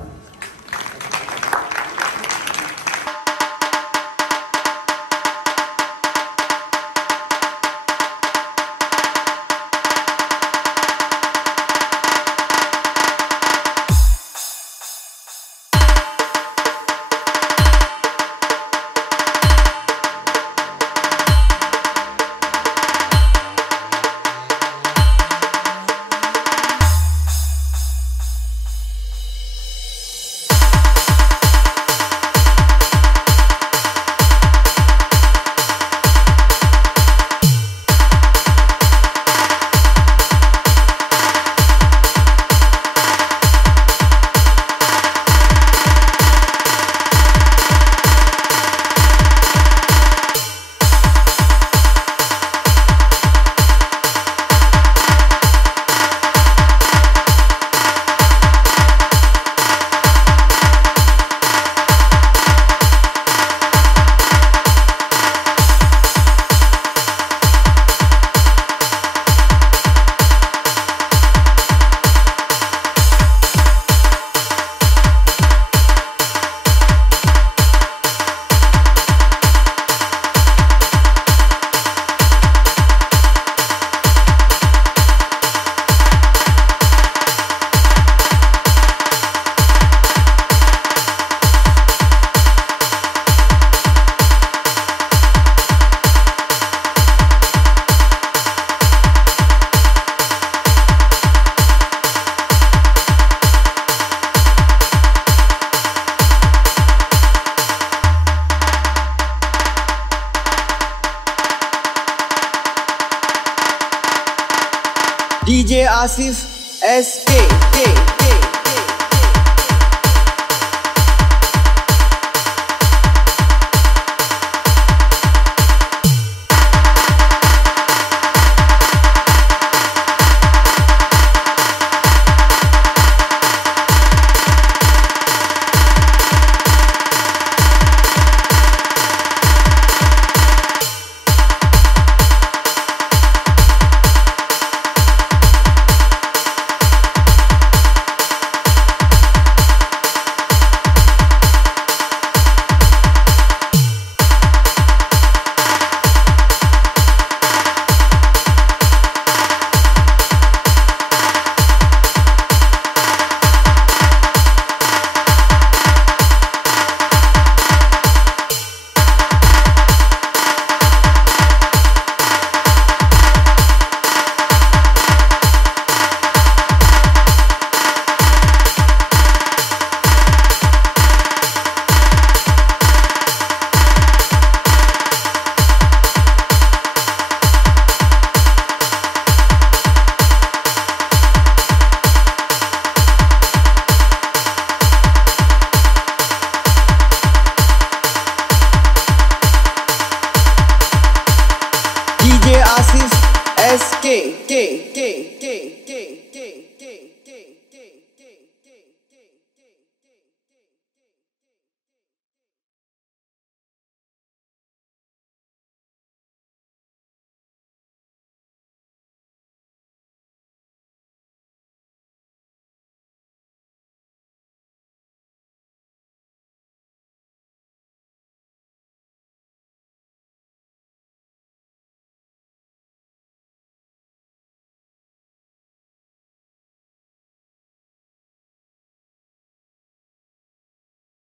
DJ Asif SK. DJ Asif SK.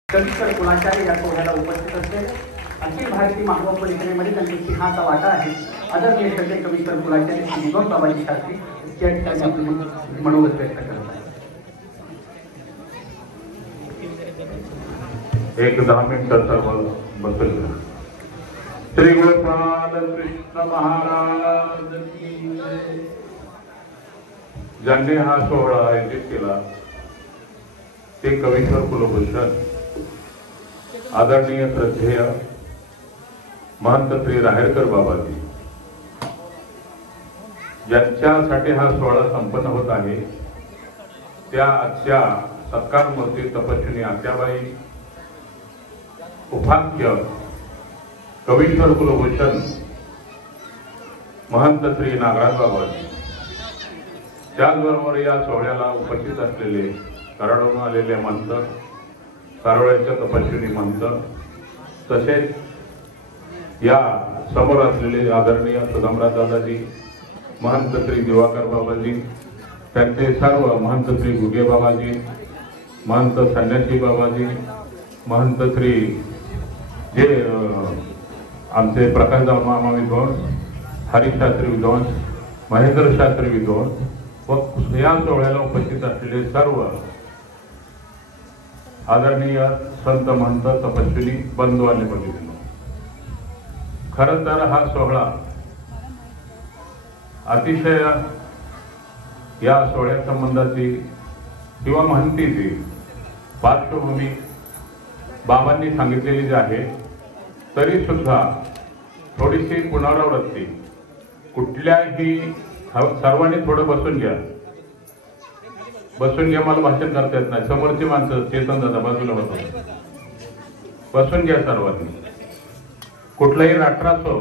कविकर कुलाचार्य या सोहळ्याला उपस्थित असलेले अखिल भारतीय मानव परिक्रमेमध्ये त्यांनी सिंहाचा वाटा आहे. आदरणीय सगळे कविकर कुलाचार्य श्री विनोद बाबाजी शास्त्री या ठिकाणी आपले मनोगत व्यक्त करत आहेत. 10 मिनिटं सर्व बसले. श्री गोपाल कृष्ण महाराज की जय. ज्यांनी हा सोहळा आयोजित केला ते कवीश्वर कुलभूषण आदरणीय श्रद्धेय महंत श्री राहेरकर बाबाजी ज्यांच्यासाठी हा सोहळा संपन्न होत आहे त्या आजच्या सत्कार मूर्ती तपस्विनी आत्याबाई उपाख्य कवीश्वर कुलभूषण महंत श्री नागराज बाबाजी, त्याचबरोबर या सोहळ्याला उपस्थित असलेले कराडून आलेले महंत, कारवळ्याच्या तपस्विनी महंत, तसेच या समोर असलेले आदरणीय सुदामराज दादाजी, महंत श्री दिवाकर बाबाजी, त्यांचे सर्व महंत श्री गुगे बाबाजी, महंत संन्यासी बाबाजी, महंत श्री जे आमचे प्रकाशराव मामा विद्वांस, हरिशास्त्री विद्वांस, महेंद्र शास्त्री विद्वांस व या सोहळ्याला उपस्थित असलेले सर्व आदरणीय संत महंत तपस्विनी बंधू आणि भगिनी, खरं तर हा सोहळा अतिशय या सोहळ्या संबंधाची किंवा महंतीची पार्श्वभूमी बाबांनी सांगितलेली जी आहे, तरी सुद्धा थोडीशी पुनरावृत्ती, कुठल्याही सर्वांनी थोडं बसून घ्या, मला भाषण करता येत नाही, समोरची माणसं चेतन दादा बाजूला बसून घ्या सर्वांनी. कुठलाही राष्ट्र असो,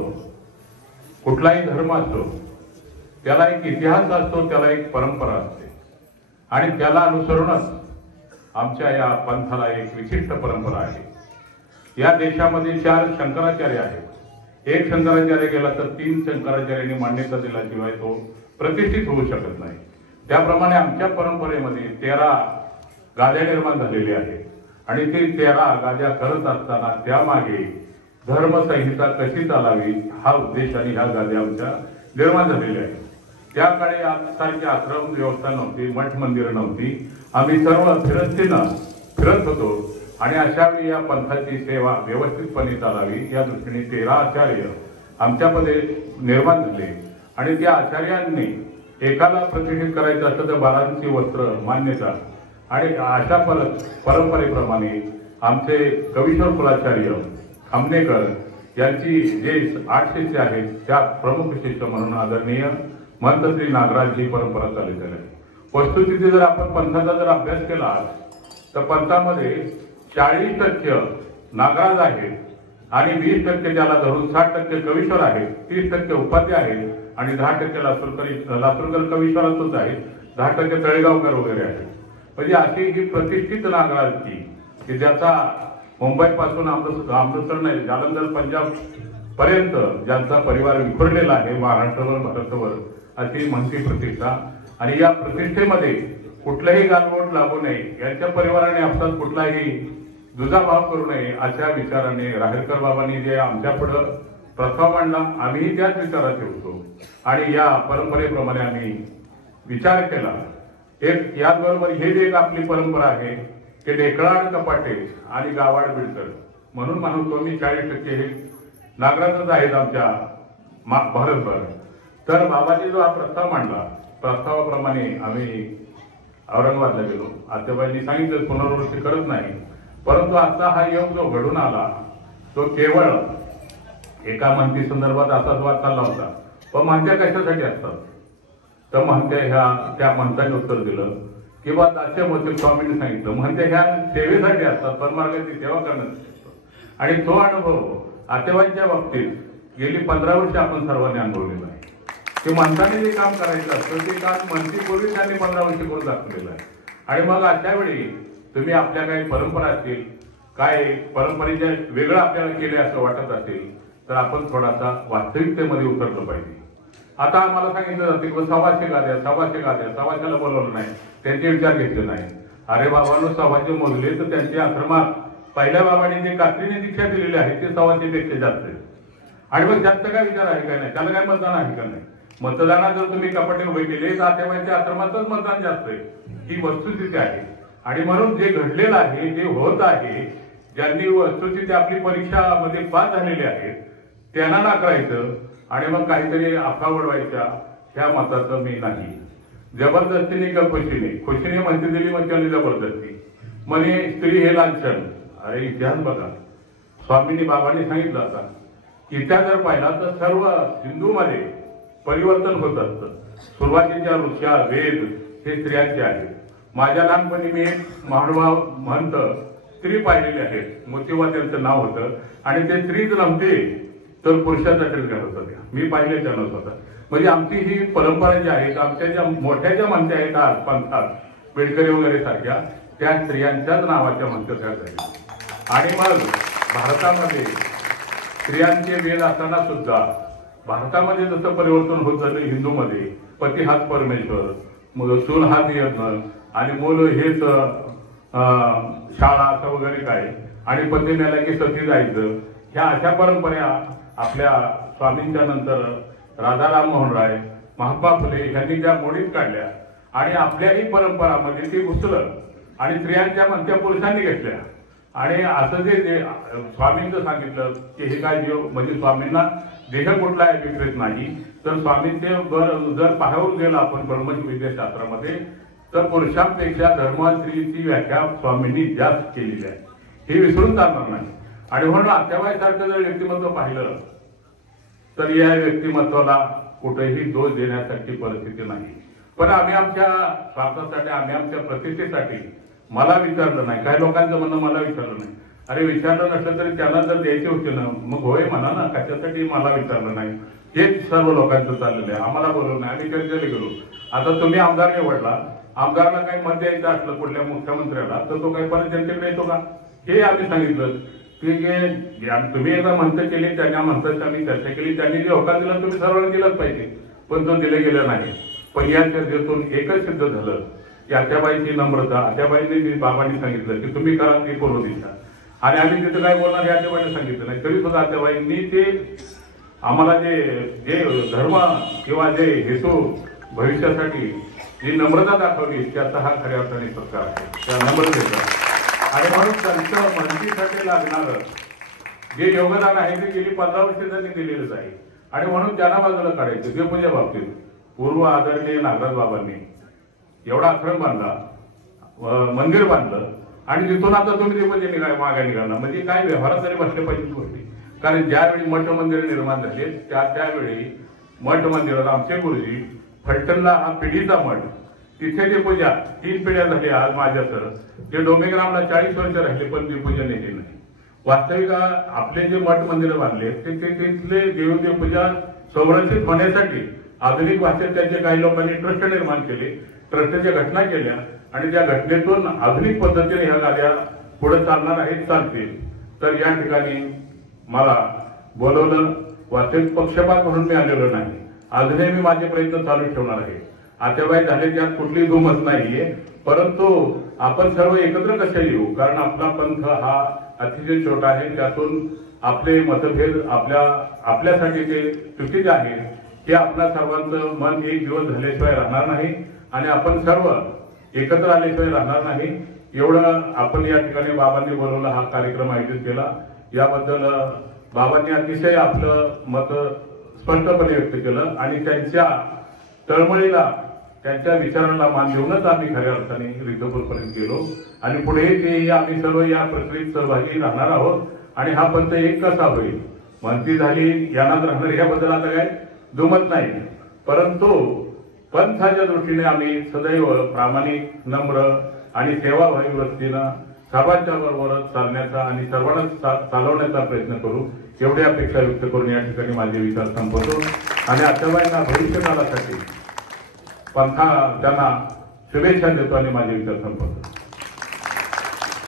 कुठलाही धर्म असो, त्याला एक इतिहास असतो, त्याला एक परंपरा असते आणि त्याला अनुसरूनच आमच्या या पंथाला एक विशिष्ट परंपरा आहे. या देशामध्ये 4 शंकराचार्य आहेत. एक शंकराचार्य गेला तर 3 शंकराचार्यांनी मान्यता दिल्याशिवाय तो प्रतिष्ठित होऊ शकत नाही. त्याप्रमाणे आमच्या परंपरेमध्ये 13 गाद्या निर्माण झालेल्या आहेत आणि ते 13 गाद्या करत असताना त्यामागे धर्मसंहिता कशी चालावी हा उद्देश आणि ह्या गाद्या आमच्या निर्माण झालेल्या आहेत. त्या काळी आजसारखी आश्रम व्यवस्था नव्हती, मठ मंदिरं नव्हती. आम्ही सर्व फिरत होतो आणि अशा वेळी या पंथाची सेवा व्यवस्थितपणे चालावी या दृष्टीने 13 आचार्य आमच्यामध्ये निर्माण झाले आणि त्या आचार्यांनी एकाला प्रतिष्ठित करायचं असतं तर 12 वस्त्र मान्यता आणि अशा परंपरेप्रमाणे आमचे कवीश्वर कुलाचार्य खामनेकर यांची जे 8 शिष्य आहेत त्या प्रमुख शिष्य म्हणून आदरणीय महंत श्री नागराज ही परंपरा चालत आहे. वस्तुस्थिती जर आपण पंथाचा जर अभ्यास केला तर पंथामध्ये 40% नागराज आहेत आणि 20% ज्याला धरून 60% कवीश्वर आहेत, 30% उपाध्ये आहेत आणि 10% लासूरकर कवीश्वरातच आहेत, 10% तळेगावकर वगैरे आहेत. म्हणजे अशी ही प्रतिष्ठित नागराजची की ज्याचा मुंबईपासून अमृतसर नाही जालंधर पंजाब पर्यंत ज्यांचा परिवार विखुरलेला आहे, महाराष्ट्रावर भारतावर अशी म्हणती प्रतिष्ठा. आणि या प्रतिष्ठेमध्ये कुठलाही गालबोट लागू नये, यांच्या परिवाराने आपसात कुठलाही दुजाभाव करू नये अशा विचाराने राहेरकर बाबांनी जे आमच्या पुढं प्रस्ताव मांडला, आम्ही त्याच विचाराचे होतो आणि या परंपरेप्रमाणे आम्ही विचार केला. एक याचबरोबर हे एक आपली परंपरा आहे की ढेकळाड कपाटे आणि गावाड बिडकर म्हणून म्हणतो मी 40% हे नागराजच आहेत आमच्या भारतभर. तर बाबांनी जो हा प्रस्ताव मांडला, प्रस्तावाप्रमाणे आम्ही औरंगाबादला गेलो. आत्याबाईंनी सांगितलं पुनरावृत्ती करत नाही, परंतु आता हा योग जो घडून आला तो केवळ एका महंती संदर्भात असाच वाद चालला होता. पण महंत्या कशासाठी असतात तर महंत्या ह्या त्या महंतांनी उत्तर दिलं की बा दास्य मोठे स्वामींनी सांगितलं महंत्या ह्या सेवेसाठी असतात, परमार्गाची सेवा करण्यासाठी असतात. आणि तो अनुभव आत्याबाईंच्या बाबतीत गेली 15 वर्ष आपण सर्वांनी अनुभवलेला आहे की महंतांनी जे काम करायचं असतं ते काम महंतीपूर्वी त्यांनी 15 वर्ष करून दाखवलेलं आहे. आणि मग अशा वेळी तुम्ही आपल्या काही परंपरा असतील, काय परंपरेच्या वेगळं आपल्याला केले असं वाटत असेल तर आपण थोडासा वास्तविकतेमध्ये उतरलं पाहिजे. आता आम्हाला सांगितलं जाते की 600 गाद्या, 600ला बोलवलं नाही, त्यांचे विचार घेतले नाही. अरे बाबांनो 600 मोजले तर त्यांच्या आश्रमात पहिल्या बाबांनी जे कात्रीने दीक्षा दिलेली आहे ते 600 पेक्षा जास्त आहे. आणि मग जास्त काय विचार आहे काय नाही, त्याला काय मतदान आहे का नाही. मतदानात जर तुम्ही कपाटे उभे केले तर आत्याबाईंच्या आश्रमातच मतदान जास्त आहे, ही वस्तुस्थिती आहे. आणि म्हणून जे घडलेलं आहे, जे होत आहे, ज्यांनी वस्तुस्थिती आपली परीक्षामध्ये पास झालेले आहेत त्यांना नाकारायचं आणि मग काहीतरी अफवा उडवायच्या ह्या मताचं मी नाही. जबरदस्तीने का खुशीने म्हणते दिली म्हणजे जबरदस्ती म्हणे स्त्री हे लांछन. अरे इतिहास बघा, स्वामींनी बाबांनी सांगितलं होता इतिहास जर पाहिला तर सर्व हिंदूमध्ये परिवर्तन होत असतं. सुरुवातीच्या ऋचा वेद हे स्त्रियांचे आहेत. माझ्या लहानपणी मी एक महानुभाव महंत स्त्री पाहिलेले आहेत. मोतीबा त्यांचं नाव होतं आणि ते स्त्रीच नव्हते तर पुरुषाचा ड्रेस घालत होत्या. मी पाहिले त्यांना स्वतः. म्हणजे आमची ही परंपरा जी आहे, आमच्या ज्या मोठ्या ज्या म्हणत्या आहेत आज पंथात बेडकरी वगैरे सारख्या, त्या स्त्रियांच्याच नावाच्या म्हणत्या त्या झाल्या. आणि मग भारतामध्ये स्त्रियांचे वेद असताना सुद्धा भारतामध्ये जसं परिवर्तन होत झालं हिंदूमध्ये, पती हाच परमेश्वर, मग सून हाच यज्ञ आणि मूल हेच शाळा असं वगैरे काय, आणि पती मेला की सती जायचं, ह्या अशा परंपरा आपल्या स्वामींच्या नंतर राधाराम मोहन राय, महात्मा फुले यांनी त्या मोडीत काढल्या आणि आपल्याही परंपरामध्ये ती घुसलं आणि स्त्रियांच्या म्हणत्या पुरुषांनी घेतल्या. आणि असं जे स्वामींचं सांगितलं की हे काय जीव म्हणजे स्वामींना देह कुठलाही विकृत नाही, तर स्वामींचे जर पाहावून गेलं आपण ब्रह्मविद्याशास्त्रामध्ये तर पुरुषांपेक्षा धर्म स्त्रीची व्याख्या स्वामींनी जास्त केलेली आहे. हे विसरून चालणार नाही. आणि म्हणून आत्याबाईसारखं जर व्यक्तिमत्व पाहिलं तर या व्यक्तिमत्वाला कुठेही दोष देण्यासाठी परिस्थिती नाही. पण आम्ही आमच्या स्वार्थासाठी, आम्ही आमच्या प्रतिष्ठेसाठी मला विचारलं नाही. काही लोकांचं म्हणणं मला विचारलं नाही. अरे विचारलं नसलं तरी त्यांना जर द्यायचे होते ना मग होय म्हणा ना, कशासाठी मला विचारलं नाही. हेच सर्व लोकांचं चाललेलं आहे. आम्हाला बोलवलं नाही, आम्ही चर्चेला गेलो. आता तुम्ही आमदार निवडला, आमदाराला काही मत द्यायचं असलं कुठल्या मुख्यमंत्र्याला तर तो काही परत जनतेकडे येतो का हे आम्ही सांगितलं. की तुम्ही एकदा म्हणतं केली, त्यांना म्हणतात आम्ही चर्चा केली, त्यांनी जे होकार दिला तुम्ही सर्वांना दिलंच पाहिजे, पण तो दिलं गेलं नाही. पण या चर्चेतून एकच सिद्ध झालं की आत्याबाईची नम्रता, आत्याबाईंनी बाबांनी सांगितलं की तुम्ही करा ती पूर्व दिशा, आणि आम्ही तिथं काय बोलणार हे आत्याबाईंनी सांगितलं नाही. तरी सुद्धा आत्याबाईंनी ते आम्हाला जे धर्म किंवा जे हेतू भविष्यासाठी जी नम्रता दाखवली त्याचा हा खऱ्या अर्थाने सत्कार आहे, त्या नम्रतेचा. आणि म्हणून त्यांचं म्हणतीसाठी लागणारं जे योगदान आहे ते गेली 15 वर्ष त्यांनी दिलेलंच आहे. आणि म्हणून त्यांना बाजूला काढायचं. देवपूजा बाबतीत पूर्व आदरणीय नागराज बाबांनी एवढा आश्रम बांधला, मंदिर बांधलं, आणि तिथून आता तुम्ही देवपूजा मागे निघाला म्हणजे काय व्यवहारात तरी बसले पाहिजे गोष्टी. कारण ज्यावेळी मठ मंदिर निर्माण झाले त्यावेळी मठ मंदिराला आमचे गुरुजी फलटणला हा पिढीचा मठ, तिथे देवपूजा 3 पिढ्या झाल्या. आज माझ्या सर जे डोंगेग्रामला 40 वर्ष राहिले पण देवपूजा नेली नाही. वास्तविक आपले जे मठ मंदिर बांधले ते तिथले देवपूजा संरक्षित होण्यासाठी आधुनिक भाषेत त्यांचे काही लोकांनी ट्रस्ट निर्माण केले, ट्रस्टच्या घटना केल्या, आणि त्या घटनेतून आधुनिक पद्धतीने ह्या गाड्या पुढे चालणार आहेत, चालतील. तर या ठिकाणी मला बोलवलं. वास्तविक पक्षपात म्हणून मी आलेलो नाही. अजूनही मी माझे प्रयत्न चालू ठेवणार आहे. आत्याबाई झाले त्यात कुठली दुमत नाहीये, परंतु आपण सर्व एकत्र कसे येऊ, कारण आपला पंथ हा अतिशय छोटा आहे. त्यातून आपले मतभेद आपल्यासाठी ते चुकीचे आहे. हे आपल्या सर्वांचं मन एक दिवस झाल्याशिवाय राहणार नाही आणि आपण सर्व एकत्र आल्याशिवाय राहणार नाही. एवढं आपण या ठिकाणी बाबांनी बोलवलं, हा कार्यक्रम आयोजित केला, याबद्दल बाबांनी अतिशय आपलं मत स्पष्टपणे व्यक्त केलं आणि त्यांच्या तळमळीला, त्यांच्या विचारांना मान देऊनच आम्ही खऱ्या अर्थाने रिद्धपूरपर्यंत गेलो. आणि पुढे ते आम्ही सर्व या प्रक्रियेत सहभागी राहणार आहोत. आणि हा पंथ एक कसा होईल, म्हणती झाली यानात राहणार याबद्दल आता काय दुमत नाही, परंतु पंथाच्या दृष्टीने आम्ही सदैव प्रामाणिक, नम्र आणि सेवाभावी वृत्तीनं सर्वांच्या बरोबरच चालण्याचा आणि सर्वांना चालवण्याचा प्रयत्न करू, एवढी अपेक्षा व्यक्त करून या ठिकाणी माझे विचार संपवतो. आणि आत्याबाईंना भविष्यकालासाठी पंथा त्यांना शुभेच्छा देतो आणि माझे विचार संपवतो.